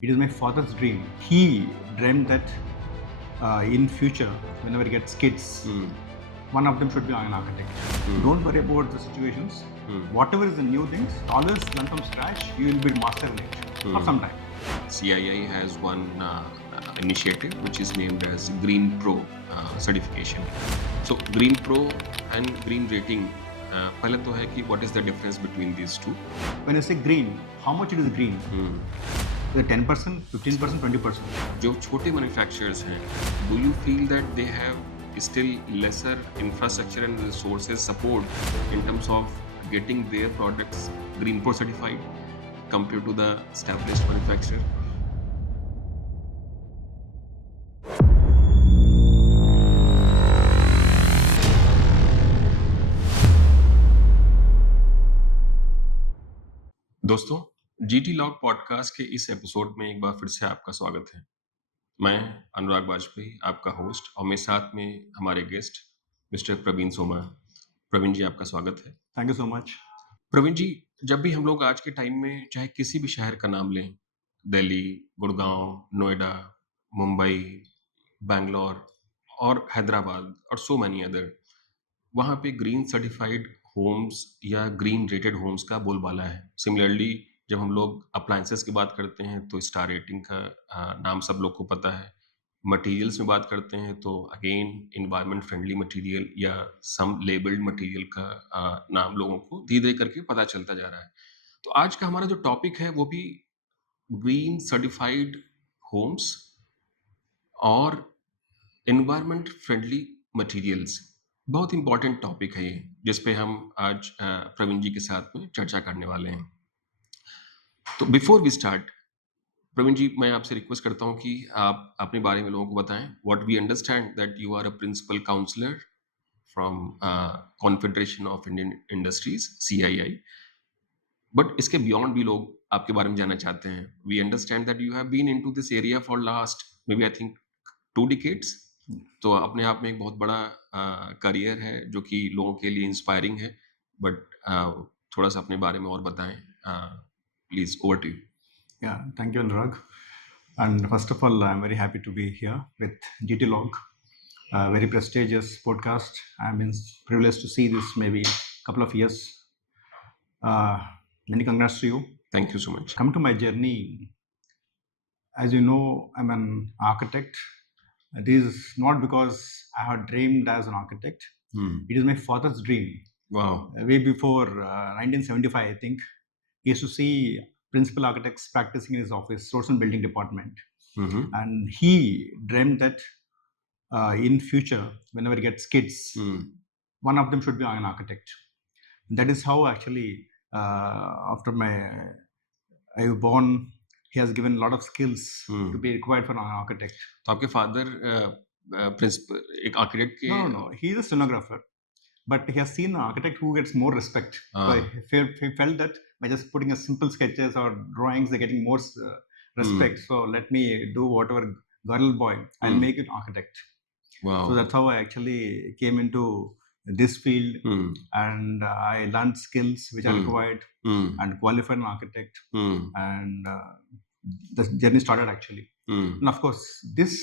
It is my father's dream. He dreamed that in future, whenever he gets kids, one of them should be an architect. Don't worry about the situations. Whatever is the new things, always learn from scratch. You will be master in it for some time. CII has one initiative which is named as GreenPro Certification. So GreenPro and Green Rating. पहले तो है कि what is the difference between these two? When you say green, how much it is green? Is it 10%, 15%, 20%? जो छोटे manufacturers हैं, do you feel that they have still lesser infrastructure and resources support in terms of getting their products GreenPro certified compared to the established manufacturer? दोस्तों, GT Logue podcast के इस episode में एक बार फिर से आपका स्वागत है। मैं अनुराग वाजपेयी, आपका होस्ट, और मेरे साथ में हमारे गेस्ट मिस्टर प्रवीण सोमा। प्रवीण जी, आपका स्वागत है। Thank you so much. Praveen जी, जब भी हम लोग आज के टाइम में चाहे किसी भी शहर का नाम लें, दिल्ली, गुड़गांव, नोएडा, मुंबई, बैंगलोर और हैदराबाद और सो मैनी अदर, वहाँ पे ग्रीन सर्टिफाइड होम्स या ग्रीन रेटेड होम्स का बोलबाला है। सिमिलरली जब हम लोग अप्लायंसेस की बात करते हैं तो स्टार रेटिंग का नाम सब लोग को पता है। मटेरियल्स में बात करते हैं तो अगेन इन्वायरमेंट फ्रेंडली मटेरियल या सम लेबल्ड मटेरियल का नाम लोगों को धीरे धीरे करके पता चलता जा रहा है। तो आज का हमारा जो टॉपिक है वो भी ग्रीन सर्टिफाइड होम्स और इन्वायरमेंट फ्रेंडली मटेरियल्स। बहुत इंपॉर्टेंट टॉपिक है ये, जिस पे हम आज प्रवीण जी के साथ में चर्चा करने वाले हैं। तो बिफोर वी स्टार्ट, प्रवीण जी, मैं आपसे रिक्वेस्ट करता हूँ कि आप अपने बारे में लोगों को बताएं। What we understand that you are a principal counsellor from Confederation of Indian Industries CII, बट इसके बियॉन्ड भी लोग आपके बारे में जानना चाहते हैं। We understand that you have been into this area for last maybe I think 2 decades। तो अपने आप में एक बहुत बड़ा करियर है जो कि लोगों के लिए इंस्पायरिंग है, बट थोड़ा सा अपने बारे में और बताएं please. Over to you. Yeah, thank you, Anurag. And first of all, I'm very happy to be here with GT Logue, a very prestigious podcast. I've been privileged to see this maybe a couple of years. Many congrats to you. Thank you so much. Come to my journey. As you know, I'm an architect. It is not because I had dreamed as an architect. It is my father's dream. Wow. Way before 1975, I think, he used to see principal architects practicing in his office, source and building department. And he dreamed that in future, whenever he gets kids, one of them should be an architect. That is how actually, after I was born, he has given a lot of skills to be required for an architect. तो आपके father principal एक architect के? No, he is a stenographer, but he has seen an architect who gets more respect. So he felt that by just putting a simple sketches or drawings, they're getting more respect. So let me do whatever girl boy, I'll make it architect. Wow. So that's how I actually came into this field, and I learned skills which are required and qualified an architect, and the journey started actually. And of course, this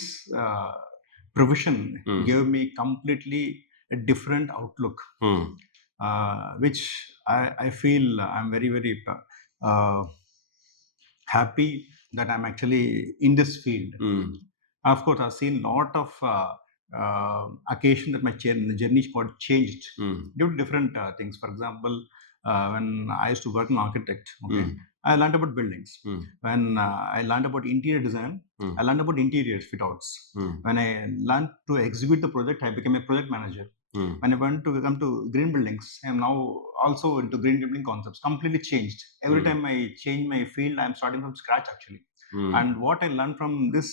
provision gave me completely a different outlook, which I feel I'm very, very happy that I'm actually in this field. Of course, I've seen a lot of occasion that my journey got changed due to different things. For example, when I used to work as an architect, I learned about buildings. When I learned about interior design, I learned about interior fit outs. When I learned to execute the project, I became a project manager. When I went to come to green buildings, I am now also into green building concepts. Completely changed. Every time I change my field, I'm starting from scratch actually. And what I learned from this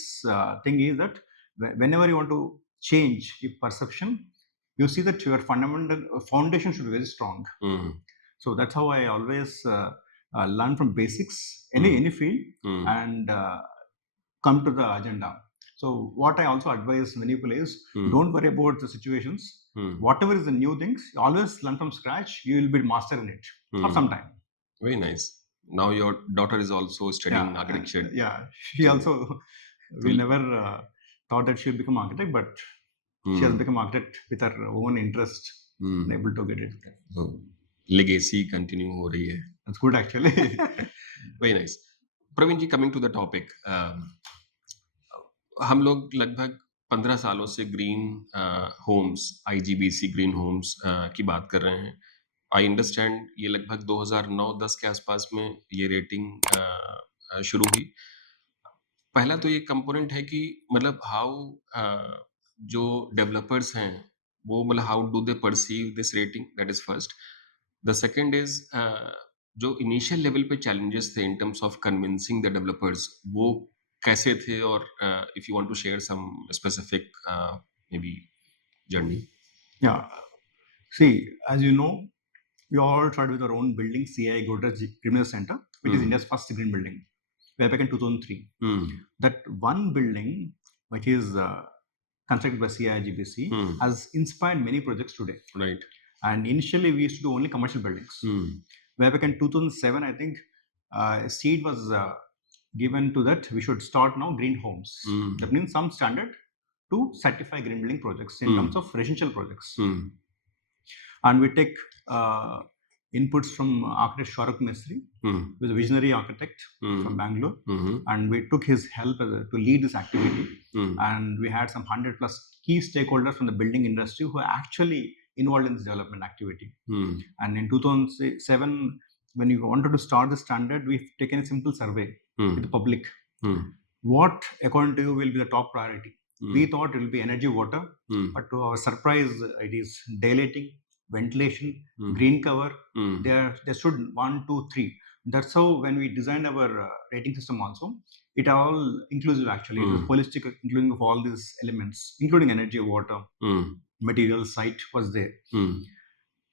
thing is that whenever you want to change your perception, you see that your fundamental foundation should be very strong. So that's how I always learn from basics, any field, and come to the agenda. So what I also advise many people is, don't worry about the situations. Whatever is the new things, always learn from scratch. You will be master in it for some time. Very nice. Now your daughter is also studying architecture. Yeah, she also, we never thought that she would become architect, but she has become architect with her own interest and able to get it. So, legacy continue हो रही है. That's good actually. Very nice. Praveen ji, coming to the topic, हम लोग लगभग 15 सालों से green homes, IGBC green homes की बात कर रहे हैं. आई अंडरस्टैंड ये लगभग 2009-10 के आसपास में ये रेटिंग शुरू हुई. पहला तो ये कंपोनेंट है कि मतलब हाउ जो डेवलपर्स हैं वो मतलब how do they perceive this rating, that is first. The second is जो इनिशियल लेवल पे चैलेंजेस थे in terms of convincing the developers, वो कैसे थे, और if you want to share some specific maybe journey. Yeah, see, as you know, we all started with our own building, CI Godrej Criminal Center, which is India's first green building, way back in 2003. That one building, which is constructed by CIGBC, has inspired many projects today. Right. And initially, we used to do only commercial buildings. Way back in 2007, I think, a seed was given to that we should start now green homes. That means some standard to certify green building projects in terms of residential projects. And we take inputs from architect Shaurabh Mistry, who is a visionary architect from Bangalore, and we took his help to lead this activity. And we had some 100 plus key stakeholders from the building industry who are actually involved in this development activity. And in 2007, when we wanted to start the standard, we've taken a simple survey with the public. What, according to you, will be the top priority? We thought it will be energy, water, but to our surprise, it is daylighting, ventilation, green cover. There should 1, 2, 3. That's how when we designed our rating system also, it all inclusive actually. It was holistic, including of all these elements, including energy, water, material, site was there.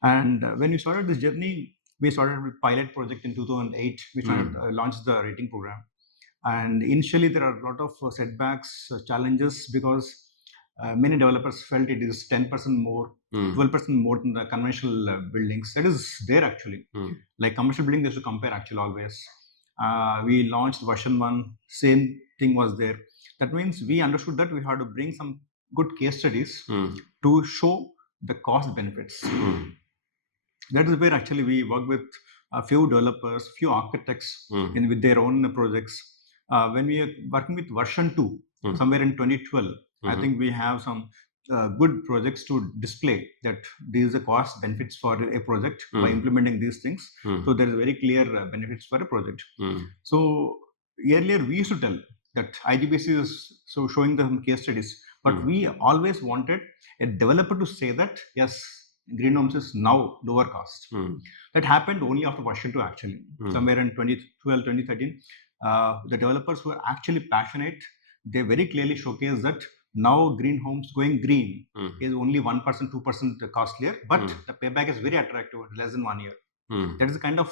And when we started this journey, we started with pilot project in 2008. We started launched the rating program. And initially, there are a lot of setbacks, challenges, because many developers felt it is 10% more, 12% more than the conventional buildings. That is there actually. Like commercial building, they should compare actually always. We launched version 1, same thing was there. That means we understood that we had to bring some good case studies to show the cost benefits. That is where actually we work with a few developers, few architects with their own projects. When we are working with version 2, somewhere in 2012, I think we have some good projects to display that there is a cost benefits for a project by implementing these things. So there is very clear benefits for a project. So earlier we used to tell that IGBC is so showing them case studies, but we always wanted a developer to say that yes, green homes is now lower cost. That happened only after version 2 actually. Somewhere in 2012, 2013. The developers who are actually passionate, they very clearly showcase that now green homes going green is only 1%, 2% costlier, but the payback is very attractive, less than 1 year. That is the kind of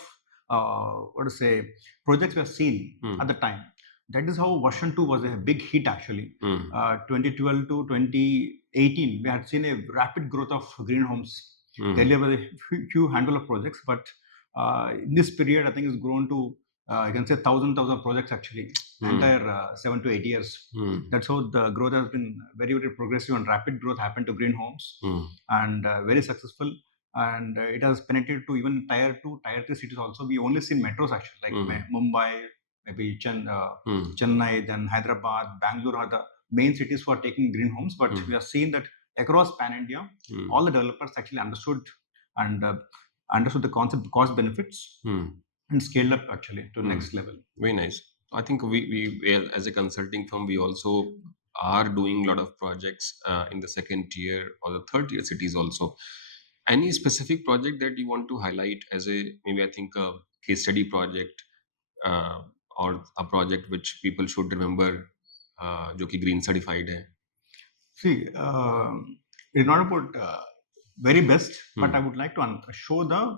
projects we have seen at the time. That is how version 2 was a big hit actually. 2012 to 2018, we had seen a rapid growth of green homes. Earlier was a few handful of projects, but in this period, I think it's grown to I can say thousands of projects actually, entire 7 to 8 years. That's how the growth has been very, very progressive and rapid growth happened to green homes, and very successful. And it has penetrated to even tier 2, tier 3 cities also. We only seen metros actually, like Mumbai, maybe Chennai, then Hyderabad, Bangalore are the main cities who are taking green homes. But we have seen that across pan India, all the developers actually understood the concept, cost benefits, and scaled up actually to next level. Very nice. I think we as a consulting firm, we also are doing a lot of projects in the second tier or the third tier cities also. Any specific project that you want to highlight as a, maybe I think a case study project or a project which people should remember जो कि green certified है? See, it's not about very best, but I would like to show the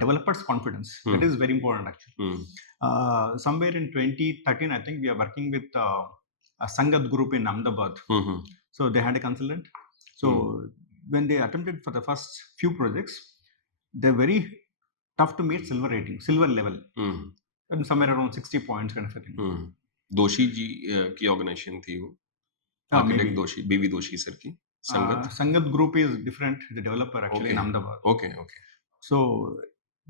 developers' confidence. That is very important actually. Somewhere in 2013, I think we are working with a Sangat group in Ahmedabad. So they had a consultant. So when they attempted for the first few projects, they're very tough to meet silver rating, silver level. and somewhere around 60 points kind of a thing. दोषी जी की organisation थी वो, architect दोषी, बीवी दोषी sir की संगत. Sangat Group is different, the developer actually in Ahmedabad. Okay. So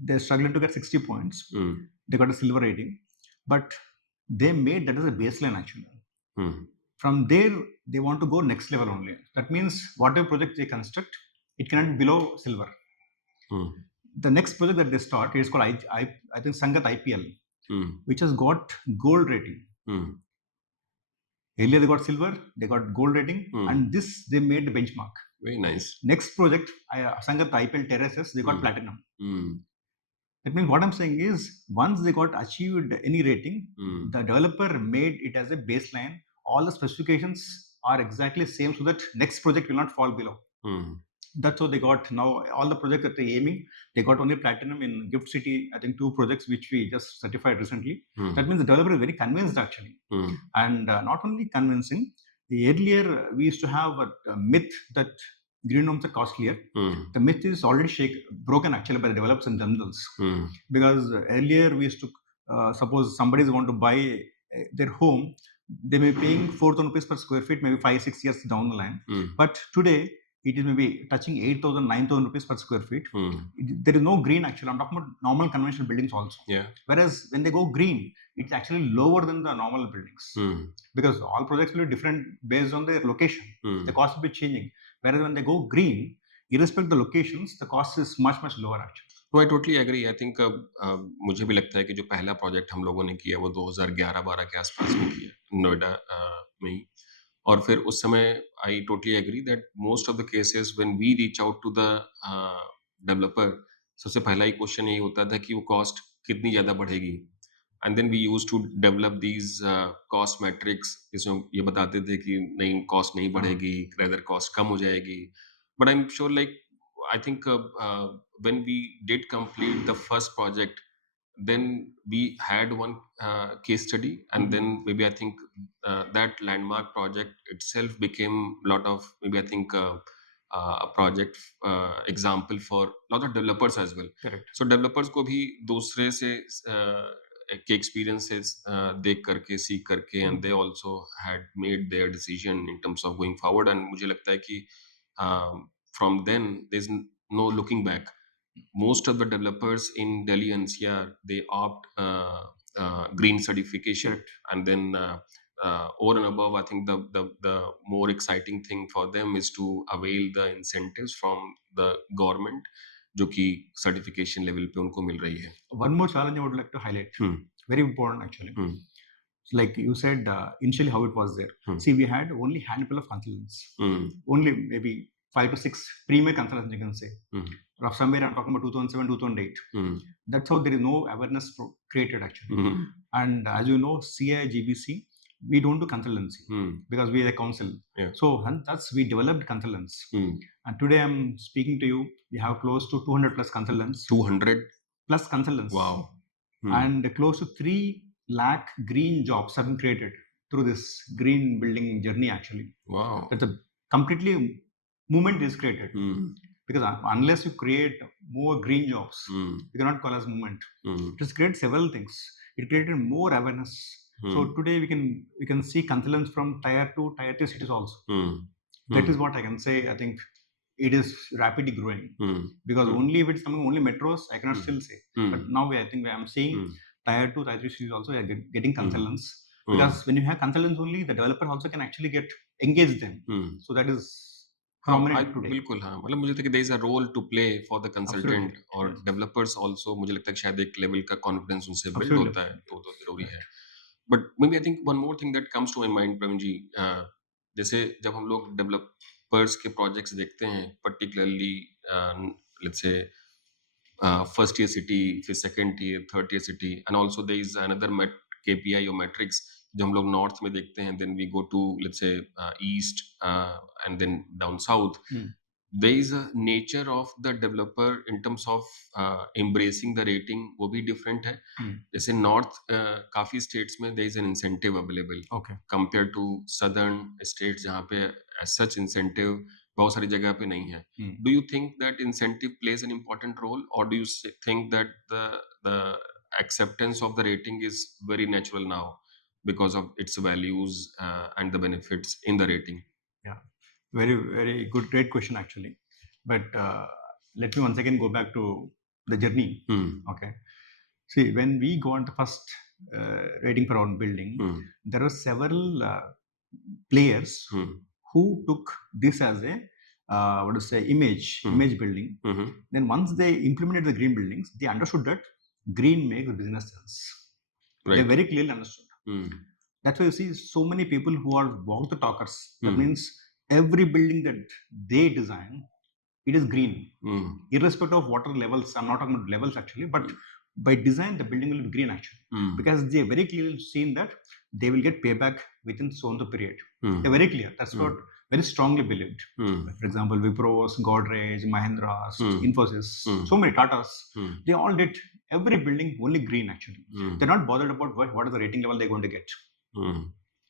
they struggled to get 60 points. They got a silver rating, but they made that as a baseline actually. From there, they want to go next level only. That means whatever project they construct, it cannot be below silver. The next project that they start is called I think Sangat IPL, which has got gold rating. Earlier they got silver, they got gold rating, and this they made the benchmark. Very nice. Next project, Sangat IPL Terraces, they got platinum. That means what I'm saying is, once they got achieved any rating, the developer made it as a baseline. All the specifications are exactly same, so that next project will not fall below. That's how they got now all the projects that they're aiming. They got only platinum in Gift City. I think 2 projects which we just certified recently. That means the developer is very convinced actually, and not only convincing. Earlier we used to have a myth that green homes are costlier. The myth is already broken actually by the developers and themselves. Because earlier we used to suppose somebody is going to buy their home, they may be paying 4,000 rupees per square feet maybe 5-6 years down the line. But today it is maybe touching 8,000, 9,000 rupees per square feet. There is no green actually. I'm talking about normal conventional buildings also. Whereas when they go green, it's actually lower than the normal buildings. Because all projects will be different based on their location. The cost will be changing. Whereas when they go green, irrespective of the locations, the cost is much, much lower actually. No, I totally agree. I think मुझे भी लगता है कि जो पहला project हम लोगों ने किया वो 2011-12 के आसपास में किया नोएडा में ही. और फिर उस समय I totally agree that most of the cases when we reach out to the developer, सबसे पहला ही क्वेश्चन यही होता था कि वो कॉस्ट कितनी ज़्यादा बढ़ेगी. And then we used to develop these cost matrix, जिसमें ये बताते थे कि नहीं कॉस्ट नहीं बढ़ेगी, रेदर कॉस्ट कम हो जाएगी. But I am sure like I think when we did complete the first project, then we had one case study, and then maybe I think that landmark project itself became a lot of maybe I think a project example for a lot of developers as well. Correct. So developers को भी दूसरे से के experiences देख करके सीख करके and they also had made their decision in terms of going forward. And मुझे लगता है कि from then there's no looking back. Most of the developers in Delhi NCR, they opt green certification. And then over and above, I think the more exciting thing for them is to avail the incentives from the government जो कि certification level पे उनको मिल रही है. One more challenge I would like to highlight, very important actually. Like you said, initially how it was there. See, we had only handful of consultants, only maybe 5 to 6 premier consultants, you can say. Somewhere I'm talking about 2007, 2008. That's how there is no awareness created actually. And as you know, CI, GBC, we don't do consultancy because we are a council. So that's we developed consultants. And today I'm speaking to you, we have close to 200 plus consultants. 200 plus consultants. Wow. And close to 3 lakh green jobs have been created through this green building journey actually. Wow. That's a completely movement is created. Because unless you create more green jobs, you cannot call as movement. It has created several things. It created more awareness. So today we can see consultants from tier 2, tier 3 cities also. That is what I can say. I think it is rapidly growing. Because only if it's coming only metros, I cannot still say. But now I think I'm seeing tier 2, tier 3 cities also are getting consultants. Because when you have consultants only, the developer also can actually get engage them. So that is बिल्कुल. हाँ, मतलब मुझे लगता है कि there is a role to play for the consultant और developers also. मुझे लगता है कि शायद एक लेवल का confidence उनसे build होता है, तो जरूरी है. But maybe I think one more thing that comes to my mind, Praveen जी, जैसे जब हम लोग developers के projects देखते हैं, particularly let's say first tier city, फिर second tier, third tier city, and also there is another KPI or metrics जो हम लोग नॉर्थ में देखते हैं, then we go to let's say east and then down south. There is a nature of the developer in terms of embracing the rating, वो भी different है. जैसे नॉर्थ काफी states में there is an incentive available compared to southern states जहाँ पे as such incentive बहुत सारी जगह पे नहीं है. Do you think that incentive plays an important role, or do you think that the acceptance of the rating is very natural now because of its values and the benefits in the rating. Yeah, very, very good, great question actually. But let me once again go back to the journey. Okay. See, when we got the first rating for our building, there were several players who took this as a what to say image building. Then once they implemented the green buildings, they understood that green makes business sense. Right. They very clearly understood. That's why you see so many people who are walk the talkers. That means every building that they design, it is green, irrespective of water levels. I'm not talking about levels actually, but by design, the building will be green actually, because they very clearly seen that they will get payback within so on the period. They're very clear. That's what very strongly believed. For example, Wipro's, Godrej, Mahindra's, Infosys, so many Tatas, they all did every building only green actually. They're not bothered about what is the rating level they're going to get.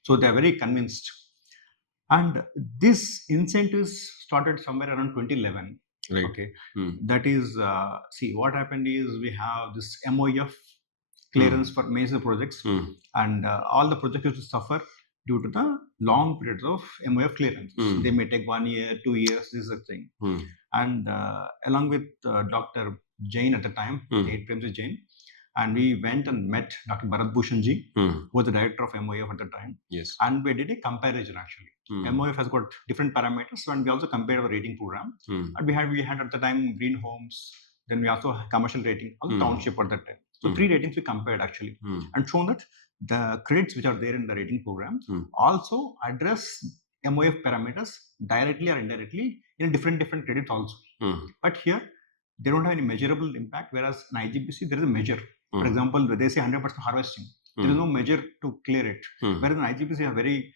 So they're very convinced. And this incentives started somewhere around 2011. Right. Okay. That is, see, what happened is we have this MOF clearance for major projects, and all the projects used to suffer due to the long periods of MOF clearance. They may take 1 year, 2 years, this is the thing. And along with Dr. Jain at the time, Premji Jain, and we went and met Dr. Bharat Bhushanji, who was the director of MOF at the time. Yes. And we did a comparison actually. MOF has got different parameters, and we also compared our rating program. And we had at the time green homes, then we also had commercial rating, also township at that time. So 3 ratings we compared actually, and shown that the credits which are there in the rating program also address MOF parameters directly or indirectly in different credits also. But here they don't have any measurable impact, whereas in IGBC there is a measure. For example, they say 100% harvesting. There is no measure to clear it. Whereas in IGBC have very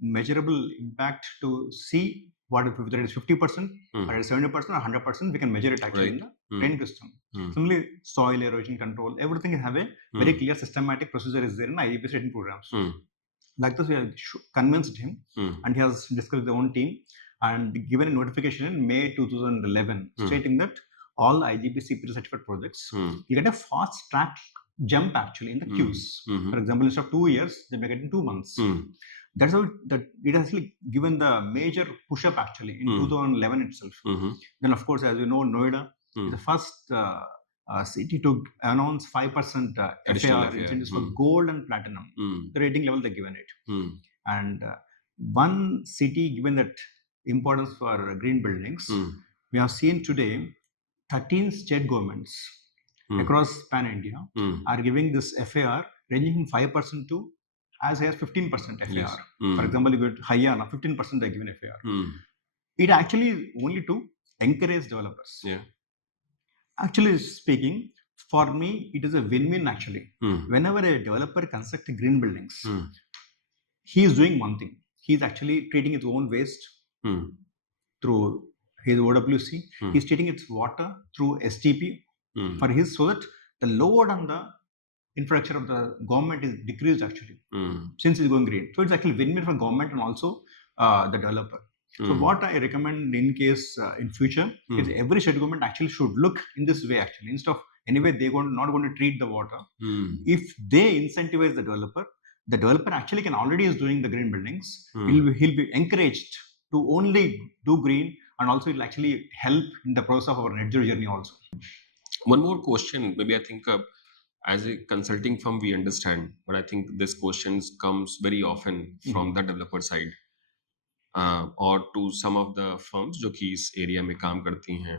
measurable impact to see what if there is 50% or 70% or 100%, we can measure it actually in the training system. Similarly, soil erosion control, everything have a very clear systematic procedure is there in IGBC rating programs. Like this, we have convinced him, and he has discussed with the own team and given a notification in May 2011 stating that all IGBC certified projects you get a fast track jump actually in the queues. For example, instead of 2 years, they may get in 2 months. That's how it has actually given the major push up actually in 2011 itself. Then, of course, as you know, Noida is the first city to announce 5% FAR incentives for gold and platinum, the rating level they've given it. And one city given that importance for green buildings, we have seen today 13 state governments across pan India are giving this FAR ranging from 5% to as high as 15% FAR. Yes. For example, you go to Haryana, 15% they're given FAR. It actually is only to encourage developers. Yeah. Actually speaking, for me, it is a win-win actually. Whenever a developer constructs green buildings, he is doing one thing. He is actually treating his own waste through his OWC. He's treating its water through STP for his, so that the load on the infrastructure of the government is decreased actually, since it's going green. So it's actually win-win for government and also the developer. So what I recommend in case in future is every state government actually should look in this way actually. Instead of anyway not going to treat the water. If they incentivize the developer actually can already is doing the green buildings. He'll be encouraged to only do green, and also it will actually help in the process of our net zero journey also. One more question, maybe I think as a consulting firm we understand, but I think this questions comes very often from the developer side or to some of the firms जो कि इस area में काम करती हैं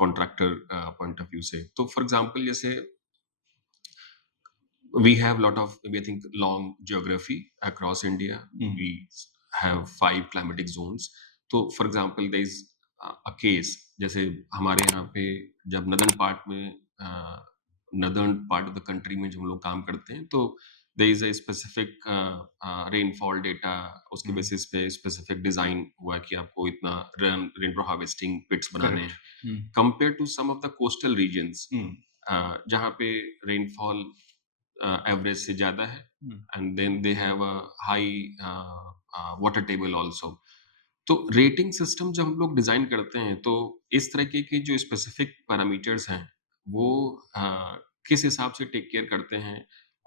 contractor point of view से. तो for example जैसे we have lot of, maybe I think, long geography across India. We have 5 climatic zones. So for example, there is a case, जैसे हमारे यहाँ पे जब northern part of the country में जब हम लोग काम करते हैं, तो there is a specific rainfall data, उसके basis पे specific design हुआ कि आपको इतना rainfall harvesting pits बनाने हैं, compared to some of the coastal regions जहाँ पे rainfall average से ज़्यादा है, and then they have a high water table also. तो रेटिंग सिस्टम जब हम लोग डिजाइन करते हैं, तो इस तरह के जो स्पेसिफिक पैरामीटर्स हैं वो किस हिसाब से टेक केयर करते हैं,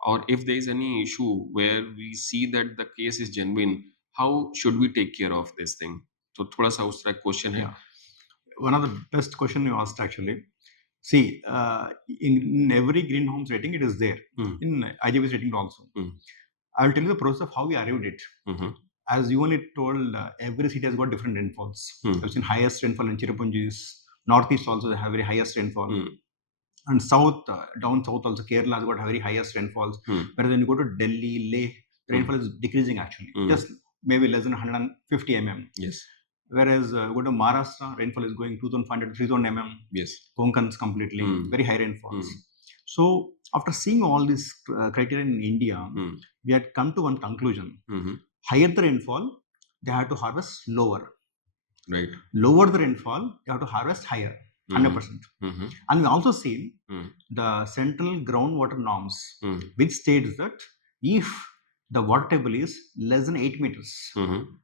और if there is any issue where we see that the case is genuine, how should we take care of this thing? तो थोड़ा सा उस तरह क्वेश्चन है। Yeah, one of the best question you asked actually. See, in every green homes rating, it is there. In IGB's rating also. I will tell you the process of how we arrived it. As you only told, every city has got different rainfalls. I've seen highest rainfall in Cherrapunji's. Northeast also they have very highest rainfall. And south, down south also, Kerala has got very highest rainfalls. Whereas when you go to Delhi, Leh, the rainfall is decreasing actually. Just maybe less than 150 mm. Yes. Whereas go to Maharashtra, rainfall is going 2,500, 3,000 mm. Yes. Konkans completely, very high rainfalls. So after seeing all these criteria in India, we had come to one conclusion. Higher the rainfall, they have to harvest lower. Right. Lower the rainfall, they have to harvest higher, 100%. And we also seen the central groundwater norms, which states that if the water table is less than 8 meters,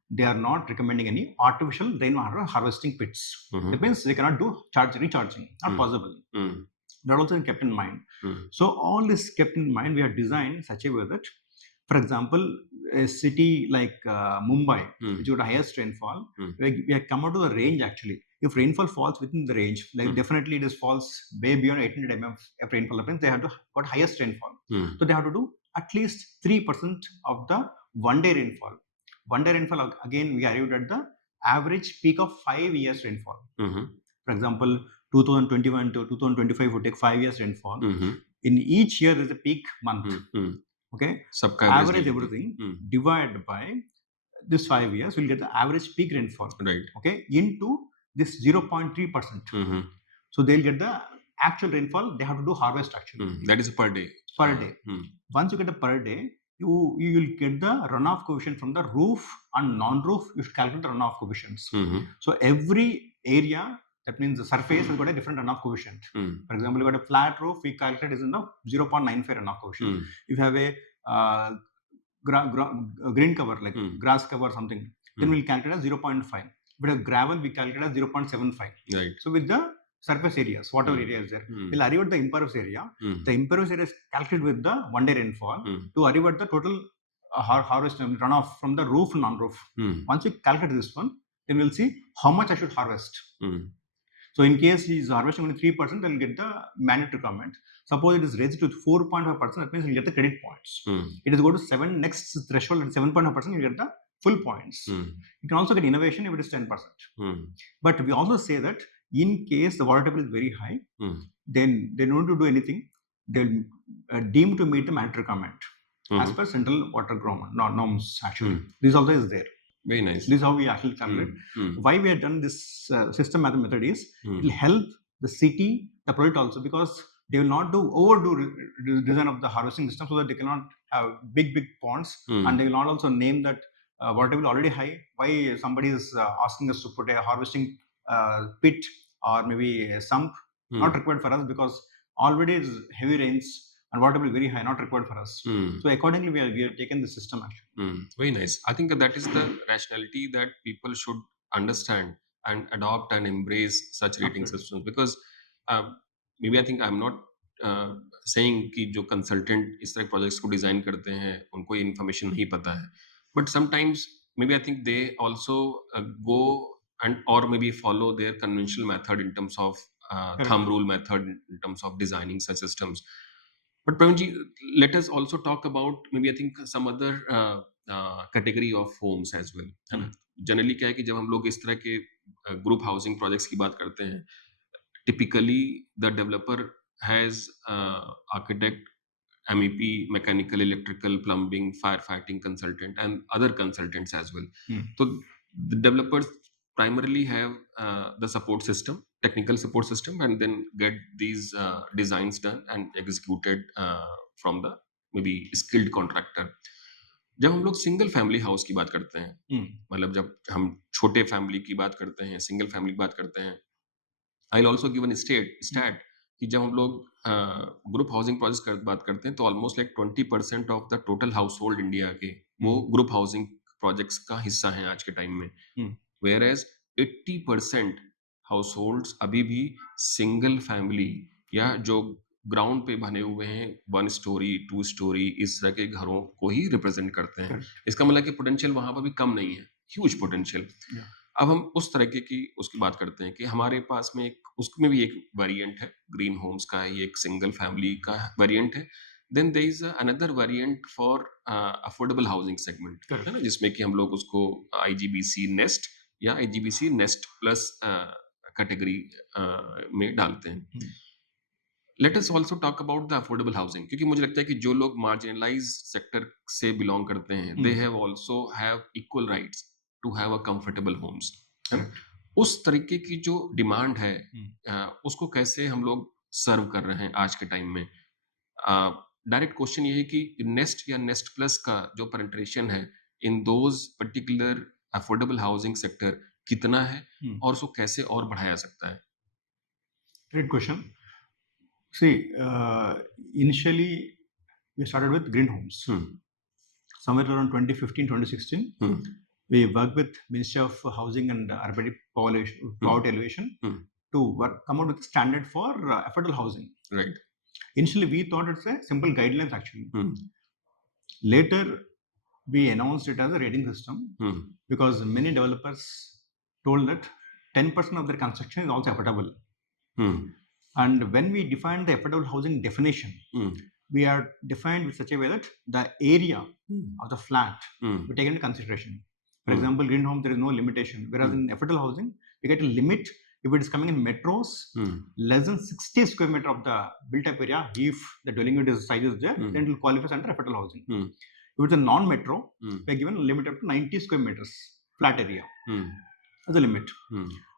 they are not recommending any artificial rainwater harvesting pits. That means they cannot do recharging, not possible. That also is kept in mind. So all this kept in mind, we have designed such a way that, for example, a city like Mumbai, which got the highest rainfall, we have come out to the range actually. If rainfall falls within the range, like definitely it is falls way beyond 800 mm of rainfall happens, they have to got highest rainfall. So they have to do at least 3% of the one-day rainfall. One-day rainfall, again, we arrived at the average peak of 5 years rainfall. For example, 2021 to 2025 would take 5 years rainfall. In each year, there is a peak month. Okay, average everything divided by this 5 years, we'll get the average peak rainfall. Right. Okay, into this 0.3%. So they'll get the actual rainfall. They have to do harvest actually. That is per day. Per day. Once you get the per day, you will get the runoff coefficient from the roof and non-roof. You should calculate the runoff coefficients. So every area, that means the surface will got a different runoff coefficient. For example, you got a flat roof, we calculate is in the 0.95 runoff coefficient. If you have a green cover, like grass cover or something, then we'll calculate as 0.5. But a gravel, we calculate as 0.75. Right. So with the surface areas, whatever area is there, we'll arrive at the impervious area. The impervious area is calculated with the one-day rainfall to arrive at the total harvest runoff from the roof and non-roof. Once we calculate this one, then we'll see how much I should harvest. So in case he is harvesting only 3%, then get the mandatory requirement. Suppose it is raised to 4.5%, that means you'll get the credit points. It is go to 7, next threshold at 7.5%, you'll get the full points. You can also get innovation if it is 10%. But we also say that in case the water table is very high, then they don't need to do anything. They'll deem to meet the mandatory requirement as per central water norms actually. This also is there. Very nice. This is how we actually calculate. Why we have done this system method is it will help the city, the project also, because they will not overdo design of the harvesting system, so that they cannot have big ponds, and they will not also name that water table already high. Why somebody is asking us to put a harvesting pit or maybe a sump? Not required for us, because already is heavy rains and water table is very high, not required for us. So accordingly, we have taken the system actually. Very nice. I think that is the rationality that people should understand and adopt and embrace such rating systems, because maybe I think I'm not saying कि जो consultant इस तरह projects को design करते हैं उनको ये information नहीं पता है, but sometimes maybe I think they also go and or maybe follow their conventional method in terms of thumb rule method in terms of designing such systems. But Praveen, let us also talk about maybe I think some other category of homes as well. है ना? Generally क्या है कि जब हम लोग इस तरह के group housing projects की बात करते हैं, typically the developer has architect, MEP, mechanical, electrical, plumbing, firefighting consultant, and other consultants as well. So the developers primarily have the support system, technical support system, and then get these designs done and executed from the maybe skilled contractor. जब हम लोग single family house की बात करते हैं, मतलब जब हम छोटे फैमिली की बात करते हैं, सिंगल फैमिली की बात करते हैं, I will also give an stat कि जब हम लोग ग्रुप हाउसिंग प्रोजेक्ट की बात करते हैं तो almost like 20% of the total house hold India के वो ग्रुप हाउसिंग प्रोजेक्ट्स का हिस्सा हैं आज के टाइम में, वेयर एज 80% हाउस होल्ड्स अभी भी सिंगल फैमिली या जो ग्राउंड पे बने हुए हैं, 1 स्टोरी 2 स्टोरी इस तरह के घरों को ही रिप्रेजेंट करते हैं। Correct. इसका मतलब कि पोटेंशियल वहां पर भी कम नहीं है, ह्यूज पोटेंशियल। Yeah. अब हम उस तरीके की उसकी बात करते हैं कि हमारे पास में एक उसमें भी एक वेरिएंट है, ग्रीन होम्स का, ये एक सिंगल फैमिली का वेरिएंट है। Then there is another variant for affordable housing segment, Correct. है ना, जिसमें कि हम लोग उसको आईजीबीसी नेस्ट या आईजीबीसी नेस्ट प्लस कैटेगरी में डालते हैं। Let us also talk about the affordable housing, क्योंकि मुझे लगता है कि जो लोग मार्जिनलाइज सेक्टर से बिलोंग करते हैं, they have also have equal rights to have a comfortable homes, है ना? उस तरीके की जो डिमांड है, उसको कैसे हम लोग सर्व कर रहे हैं आज के टाइम में? डायरेक्ट क्वेश्चन ये है कि नेस्ट या नेस्ट प्लस का जो पेनिट्रेशन है in those particular affordable housing sector कितना है, और उसको कैसे और बढ़ाया सकता है? Great question. See, initially we started with green homes. Somewhere around 2015, 2016, we worked with Ministry of Housing and Urban Poverty Elevation to come out with a standard for affordable housing. Right. Initially, we thought it's a simple guidelines actually. Later, we announced it as a rating system because many developers told that 10% of their construction is also affordable. And when we defined the affordable housing definition, we are defined with such a way that the area of the flat we take into consideration. For example, green home, there is no limitation. Whereas in affordable housing, we get a limit if it is coming in metros, less than 60 square meter of the built-up area. If the dwelling unit size is there, then it will qualify under affordable housing. If it's a non-metro, we are given a limit up to 90 square meters flat area as a limit.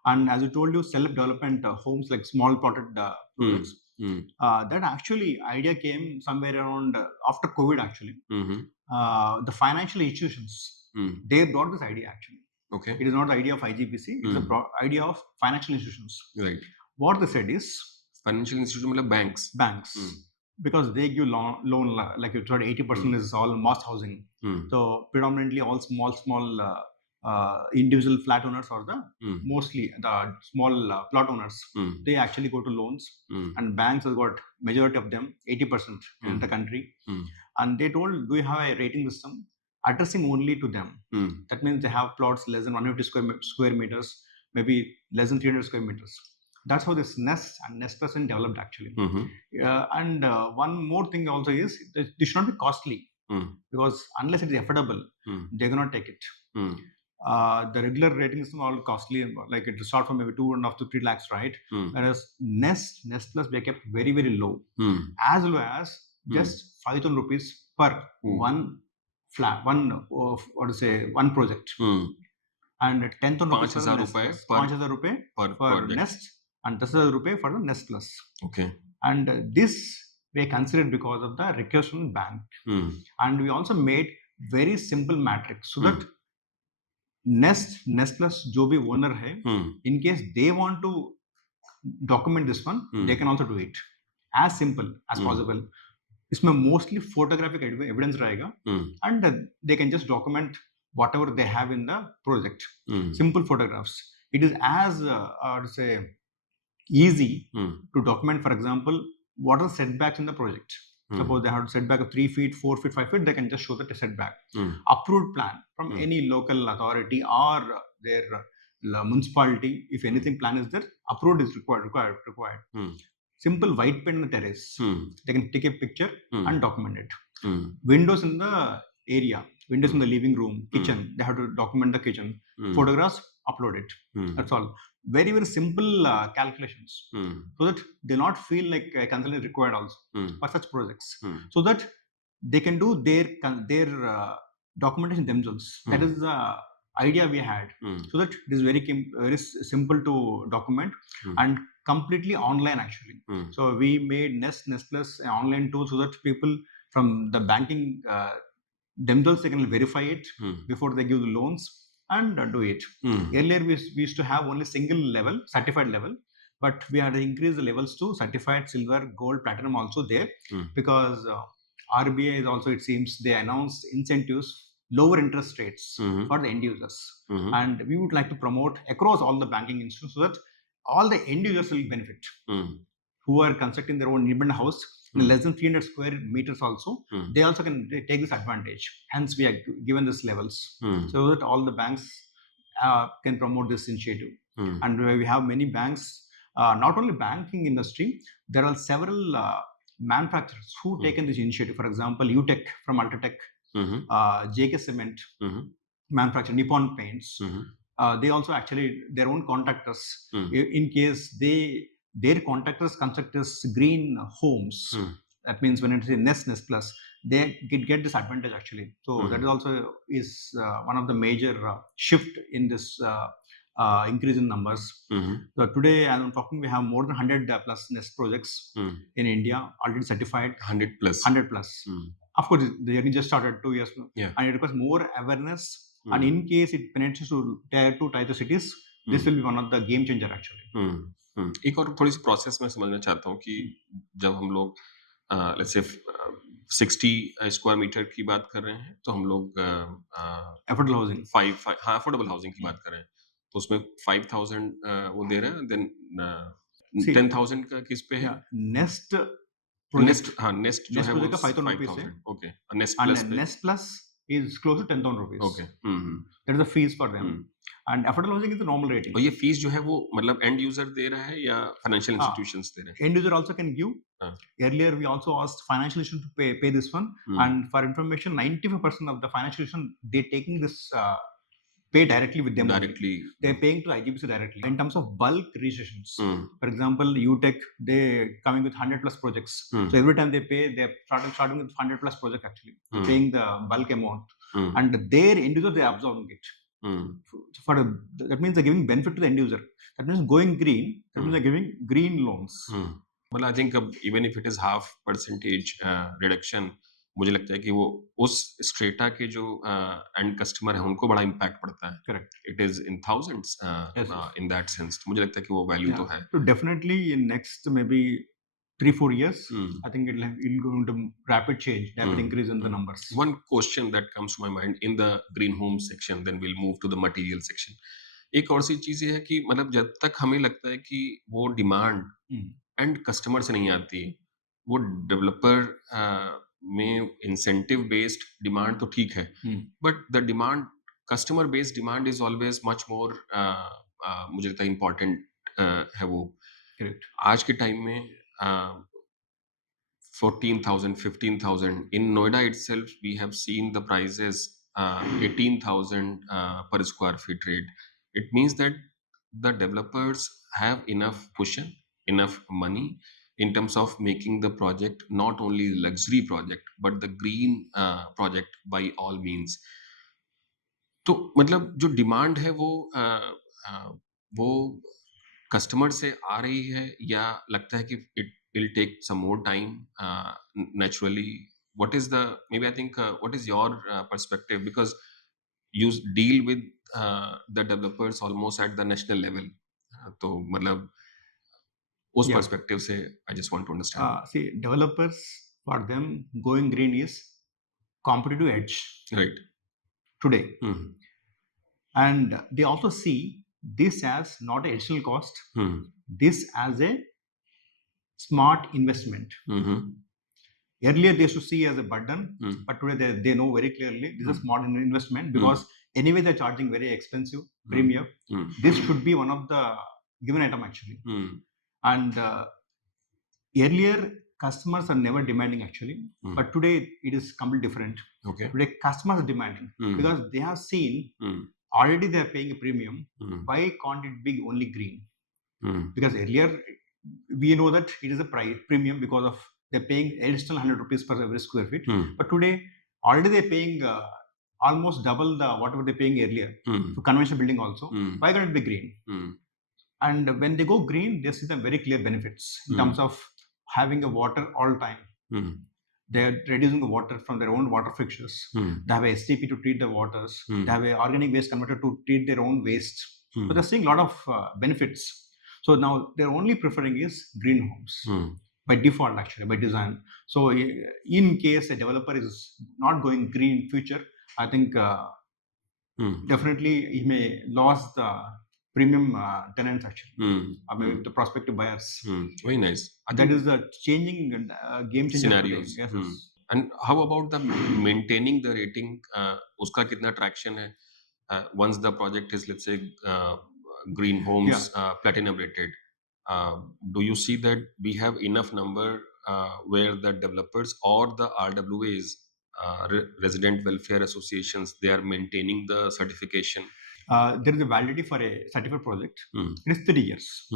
And as I told you, self-development homes like small plotted projects. That actually idea came somewhere around after COVID. Actually, the financial institutions they brought this idea actually. Okay. It is not the idea of IGBC. It's the idea of financial institutions. Right. What they said is financial institution मतलब banks. Because they give loan like you told 80% is all mass housing. So predominantly all small individual flat owners or the mostly the small plot owners. They actually go to loans, and banks have got majority of them, 80% in the country. And they told, do you have a rating system addressing only to them? That means they have plots less than 150 square meters, maybe less than 300 square meters. That's how this Nest and Nest Plus developed actually. And one more thing also is this should not be costly, because unless it is affordable, they cannot take it. The regular ratings are all costly, like it starts from maybe 2.5 to 3 lakhs, right? Whereas Nest Plus they kept very low, as low as just 5,000 rupees per one flat, one project, and 10,000 rupees for the Nest Plus, 5,000 rupees for Nest, and 10,000 rupees for the Nest Plus. Okay. And this we considered because of the request from bank, and we also made very simple matrix so that Nest Plus जो भी owner है, in case they want to document this one, they can also do it as simple as possible. इसमें mostly photographic evidence रहेगा, and they can just document whatever they have in the project. Simple photographs. It is as easy to document. For example, what are the setbacks in the project? Suppose they have a setback of 3 feet, 4 feet, 5 feet, they can just show the setback. Approved plan from any local authority or their municipality. If anything plan is there, approved is required. Simple white pen in the terrace. They can take a picture and document it. Windows in the area, windows in the living room, kitchen, they have to document the kitchen. Photographs, upload it. That's all. Very simple calculations, so that they not feel like a consultant is required also for such projects, so that they can do their documentation themselves. That is the idea we had, so that it is very simple to document and completely online actually. So we made Nest Plus an online tool, so that people from the banking themselves they can verify it before they give the loans and do it. Earlier we used to have only single level, certified level, but we had to increase the levels to certified silver, gold, platinum also there, because RBI is also, it seems, they announced incentives, lower interest rates for the end users, and we would like to promote across all the banking institutions so that all the end users will benefit. who are constructing their own independent house in less than 300 square meters also, they also can take this advantage. Hence, we are given these levels so that all the banks can promote this initiative. And we have many banks, not only banking industry, there are several manufacturers who taken this initiative. For example, UTech from Ultratech, JK Cement, manufacturer Nippon Paints. They also actually their own contractors. In case their contractors construct this green homes, that means when it's a Nest Plus, they get this advantage actually. So that is also is one of the major shift in this increase in numbers. So today, as I'm talking, we have more than 100 plus Nest projects in India already certified. 100 plus. 100 plus. Of course, the journey just started 2 years ago, and it requires more awareness. And in case it penetrates to tier 2, tier 3 cities, this will be one of the game changer actually. एक और थोड़ी सी process में समझना चाहता हूँ कि जब हम लोग let's say 60 स्क्वायर मीटर की बात कर रहे हैं तो हम लोग अफोर्डेबल हाउसिंग अफोर्डेबल हाउसिंग की बात कर रहे हैं तो उसमें 5000 वो दे रहे हैं, देन 10,000 का किस पे है? नेस्ट नेस्ट जो है वो 5,000 है. Okay, nest plus is close to 10,000 rupees. Okay. That is the fees for them. And affordable housing is the normal rating. और ये fees जो है वो मतलब end user दे रहा है या financial institutions दे रहे हैं? End user also can give. Earlier we also asked financial institutions to pay this one. And for information, 95% of the financial institutions, they're taking this pay directly with them. Directly. They're paying to IGBC directly. In terms of bulk registrations, for example, UTech, they're coming with 100 plus projects. So every time they pay, they're starting with 100 plus project actually. They're paying the bulk amount. And their end user, they're absorbing it. That means they're giving benefit to the end user. That means going green, that means they're giving green loans. Well, I think even if it is half percentage reduction, मुझे लगता है कि वो उस strata के जो and customer है उनको बड़ा इम्पैक्ट पड़ता है. Correct. It is in thousands in that sense. मुझे लगता है कि वो वैल्यू तो है. So definitely in next maybe 3-4 years, I think it'll go into rapid change, rapid increase in the numbers. One question that comes to my mind in the green home section, then we'll move to the material section. एक और सी चीज है कि मतलब जब तक हमें लगता है कि वो डिमांड एंड कस्टमर से नहीं आती, वो डेवलपर में इंसेंटिव बेस्ड डिमांड तो ठीक है, but the demand customer based demand is always much more मुझे लगता है इम्पोर्टेंट है वो. करेक्ट. आज के टाइम में 14,000 15,000 in Noida itself we have seen the prices 18,000 per square feet rate. It means that the developers have enough cushion, enough money in terms of making the project not only luxury project but the green project by all means. तो मतलब जो demand है वो customer से आ रही है या लगता है कि it will take some more time naturally? What is the maybe I think what is your perspective, because you deal with the developers almost at the national level, तो मतलब उस perspective से I just want to understand. See, developers, for them going green is competitive edge, right, today. And they also see this as not an additional cost, this as a smart investment. Earlier they used to see as a burden, but today they know very clearly this is a smart investment, because anyway they're charging very expensive premium. This should be one of the given item actually. And earlier customers are never demanding actually, but today it is completely different. Okay. Today customers are demanding because they have seen already they are paying a premium. Why can't it be only green? Because earlier we know that it is a price premium because of they're paying additional 100 rupees per every square feet. But today already they're paying almost double the whatever they're paying earlier for conventional building also. Why can't it be green? And when they go green, they see the very clear benefits in terms of having a water all time. They're reducing the water from their own water fixtures. They have a STP to treat the waters. They have a organic waste converter to treat their own waste. So they're seeing a lot of benefits. So now they're only preferring is green homes by default actually, by design. So in case a developer is not going green future, I think definitely he may lose the premium tenants actually, or maybe the prospective buyers. Very nice. That is the changing game changer scenarios. today. Yes. And how about the maintaining the rating? Uska kitna traction hai? Once the project is, let's say, Green Homes Platinum rated, do you see that we have enough number where the developers or the RWAs, resident welfare associations, they are maintaining the certification? There is a validity for a certified project. It is 3 years.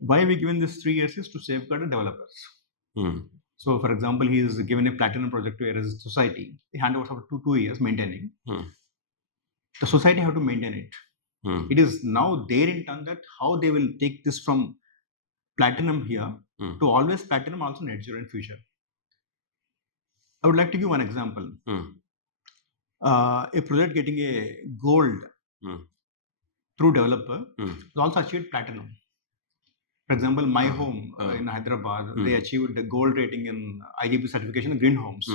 Why we given this 3 years is to safeguard the developers. So, for example, he is given a platinum project to a resident society. He handovers for 2 years maintaining. The society have to maintain it. It is now their intent that how they will take this from platinum here to always platinum, also net zero in future. I would like to give one example. A project getting a gold through developer is also achieved platinum. For example, my home in Hyderabad, they achieved the gold rating in IGP certification in Green Homes.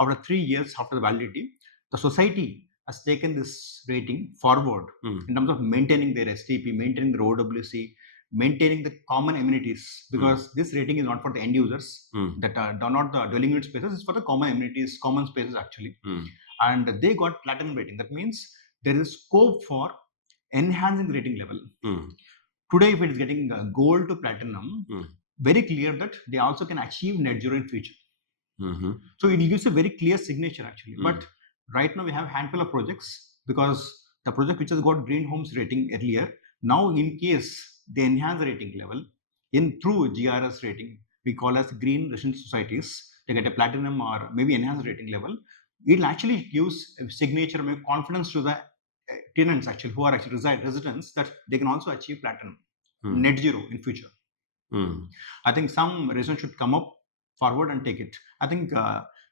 After 3 years after the validity, the society has taken this rating forward in terms of maintaining their STP, maintaining the OWC, maintaining the common amenities, because this rating is not for the end users that are not the dwelling unit spaces, it's for the common amenities, common spaces actually. And they got platinum rating. That means there is scope for enhancing the rating level. Today, if it is getting gold to platinum, very clear that they also can achieve net zero in future. So it gives a very clear signature actually. But right now we have a handful of projects, because the project which has got Green Homes rating earlier, now in case they enhance the rating level through GRS rating, we call as Green Residential Societies, they get a platinum or maybe enhanced rating level. It will actually gives a signature, maybe confidence to the tenants actually who are actually residents, that they can also achieve platinum, net zero in future. I think some residents should come up forward and take it. I think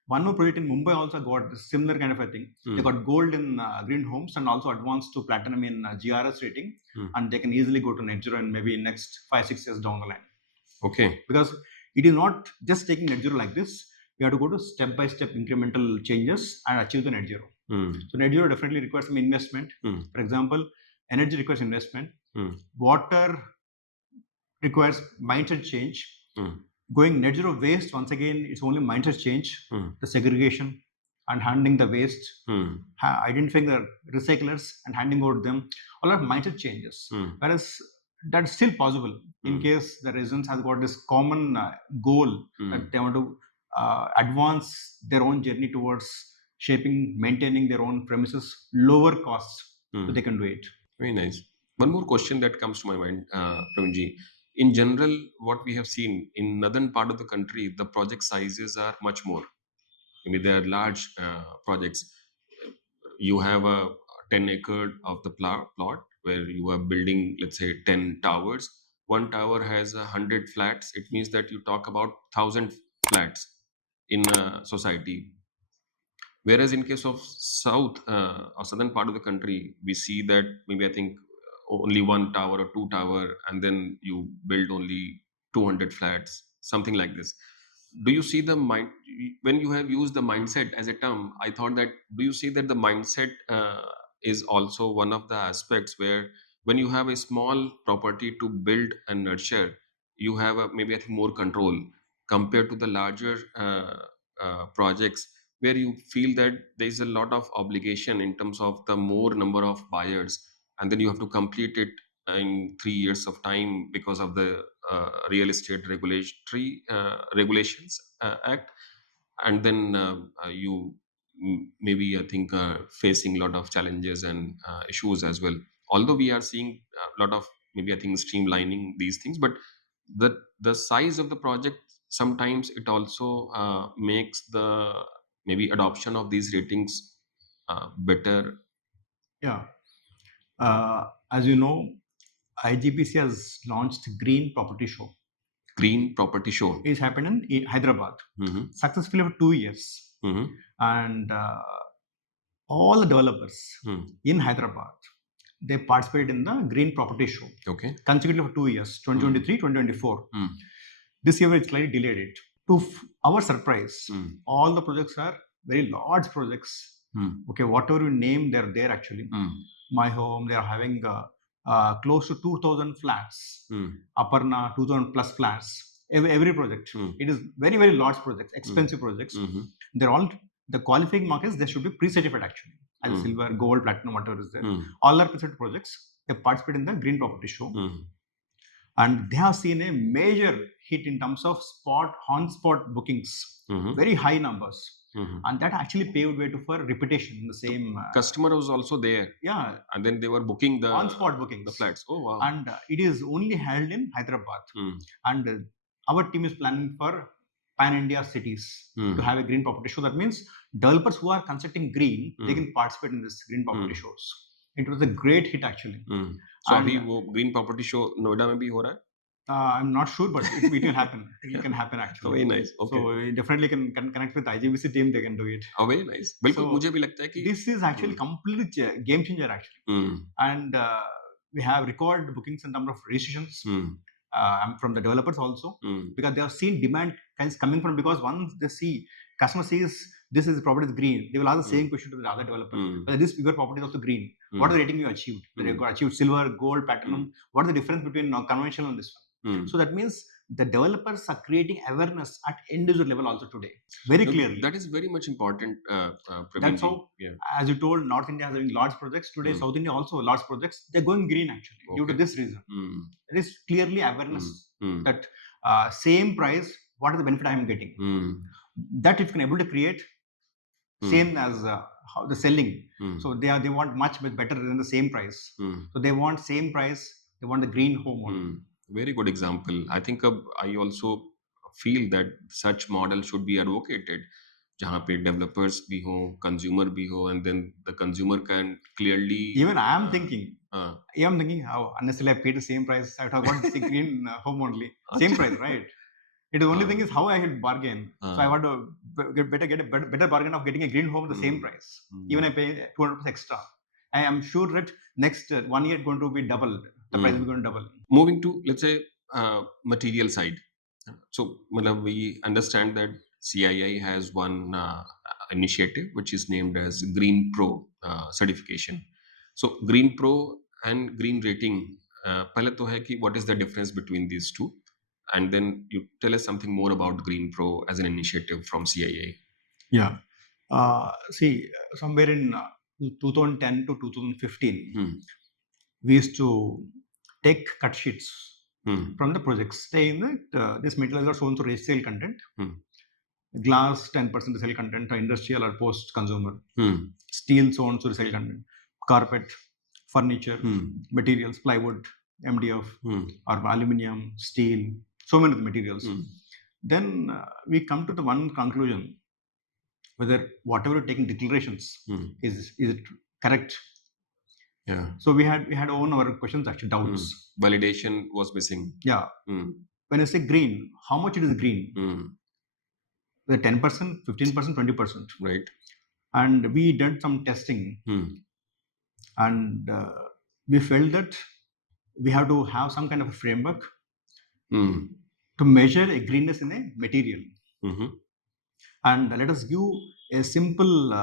one more project in Mumbai also got similar kind of a thing. They got gold in Green Homes and also advanced to platinum in GRS rating, and they can easily go to net zero in maybe next 5-6 years down the line. Okay. Because it is not just taking net zero like this. We have to go to step-by-step incremental changes and achieve the net zero. So net zero definitely requires some investment. For example, energy requires investment. Water requires mindset change. Going net zero waste, once again, it's only mindset change. The segregation and handling the waste, identifying the recyclers and handing over them, a lot of mindset changes. Whereas that's still possible in case the residents has got this common goal that they want to advance their own journey towards shaping, maintaining their own premises, lower costs, so they can do it. Very nice. One more question that comes to my mind, Praveenji. In general, what we have seen in northern part of the country, the project sizes are much more. I mean, they are large projects. You have a 10-acre of the plot where you are building, let's say, 10 towers. One tower has 100 flats. It means that you talk about 1,000 flats in a society. Whereas in case of south or southern part of the country, we see that maybe I think only one tower or two tower, and then you build only 200 flats, something like this. Do you see the mind when you have used the mindset as a term? I thought that, do you see that the mindset is also one of the aspects where when you have a small property to build and nurture, you have maybe I think more control compared to the larger projects, where you feel that there is a lot of obligation in terms of the more number of buyers, and then you have to complete it in 3 years of time because of the real estate regulations act, and then you maybe I think facing a lot of challenges and issues as well. Although we are seeing a lot of maybe I think streamlining these things, but the size of the project sometimes it also makes the maybe adoption of these ratings better. Yeah. As you know, IGPC has launched Green Property Show. Green Property Show. It's happened in Hyderabad successfully for 2 years. And all the developers in Hyderabad, they participated in the Green Property Show. Okay. Consecutively for 2 years, 2023, 2024. This year it's slightly delayed it. To our surprise, all the projects are very large projects. Okay, whatever you name, they're there actually. My Home, they are having close to 2,000 flats, Aparna 2,000 plus flats. Every project, it is very, very large projects, expensive projects. They're all the qualifying markets. They should be pre-certified actually, as silver, gold, platinum, whatever is there. All are pre-certified projects. They participate in the Green Property Show, and they have seen a major hit in terms of on-spot bookings, very high numbers. And that actually paved way for reputation in the same. Customer was also there. Yeah. And then they were booking the on-spot bookings. The flats. Oh wow. And it is only held in Hyderabad. And our team is planning for pan-India cities to have a green property show. That means developers who are constructing green, they can participate in this green property shows. It was a great hit actually. So abhi wo green property show Noida mein bhi ho raha hai? I'm not sure, but it will happen. It can happen actually. Oh, very nice. Okay. So we definitely can connect with IGBC team. They can do it. Oh, very nice. बिल्कुल मुझे भी लगता है कि this is actually completely game changer actually. And we have record bookings in terms of registrations from the developers also, because they have seen demand coming from, because once they see customer sees this is property is green, they will ask the same question to the other developer. Whether this your property is also green, what is the rating you achieved? You got achieved silver, gold, platinum. What is the difference between conventional and this one? So that means the developers are creating awareness at individual level also today, very clearly. That is very much important. That's how, as you told, North India is having large projects today. South India also large projects. They're going green actually due to this reason. There is clearly awareness that same price, what is the benefit I am getting? That if you can able to create same as how the selling. So they want much better than the same price. So they want same price. They want the green home. Very good example. I think I also feel that such model should be advocated, जहाँ पे developers भी हो, consumer भी हो, and then the consumer can clearly. Even I am thinking. I am thinking how unnecessarily I paid the same price. I thought about the green home only, same price, right? It is only thing is how I should bargain. So I want to get a better bargain of getting a green home at the same price. Even I pay 200 extra. I am sure that next 1 year going to be double. The price is going to double. Moving to, let's say, material side. So we understand that CII has one initiative which is named as GreenPro Certification. So GreenPro and Green Rating, पहले तो है कि what is the difference between these two? And then you tell us something more about GreenPro as an initiative from CII. Yeah. See, somewhere in 2010 to 2015, we used to take cut sheets from the projects, saying that this material has got so-and-so resale content, glass 10% resale content, industrial or post-consumer, steel so-and-so resale content, carpet, furniture, materials, plywood, MDF, or aluminium, steel, so many materials. Then we come to the one conclusion, whether whatever you're taking declarations, is it correct? Yeah. So we had own our questions actually, doubts. Validation was missing. Yeah. When I say green, how much it is green? The 10%, 15%, 20%. Right. And we did some testing, and we felt that we have to have some kind of a framework to measure a greenness in a material. And let us give a simple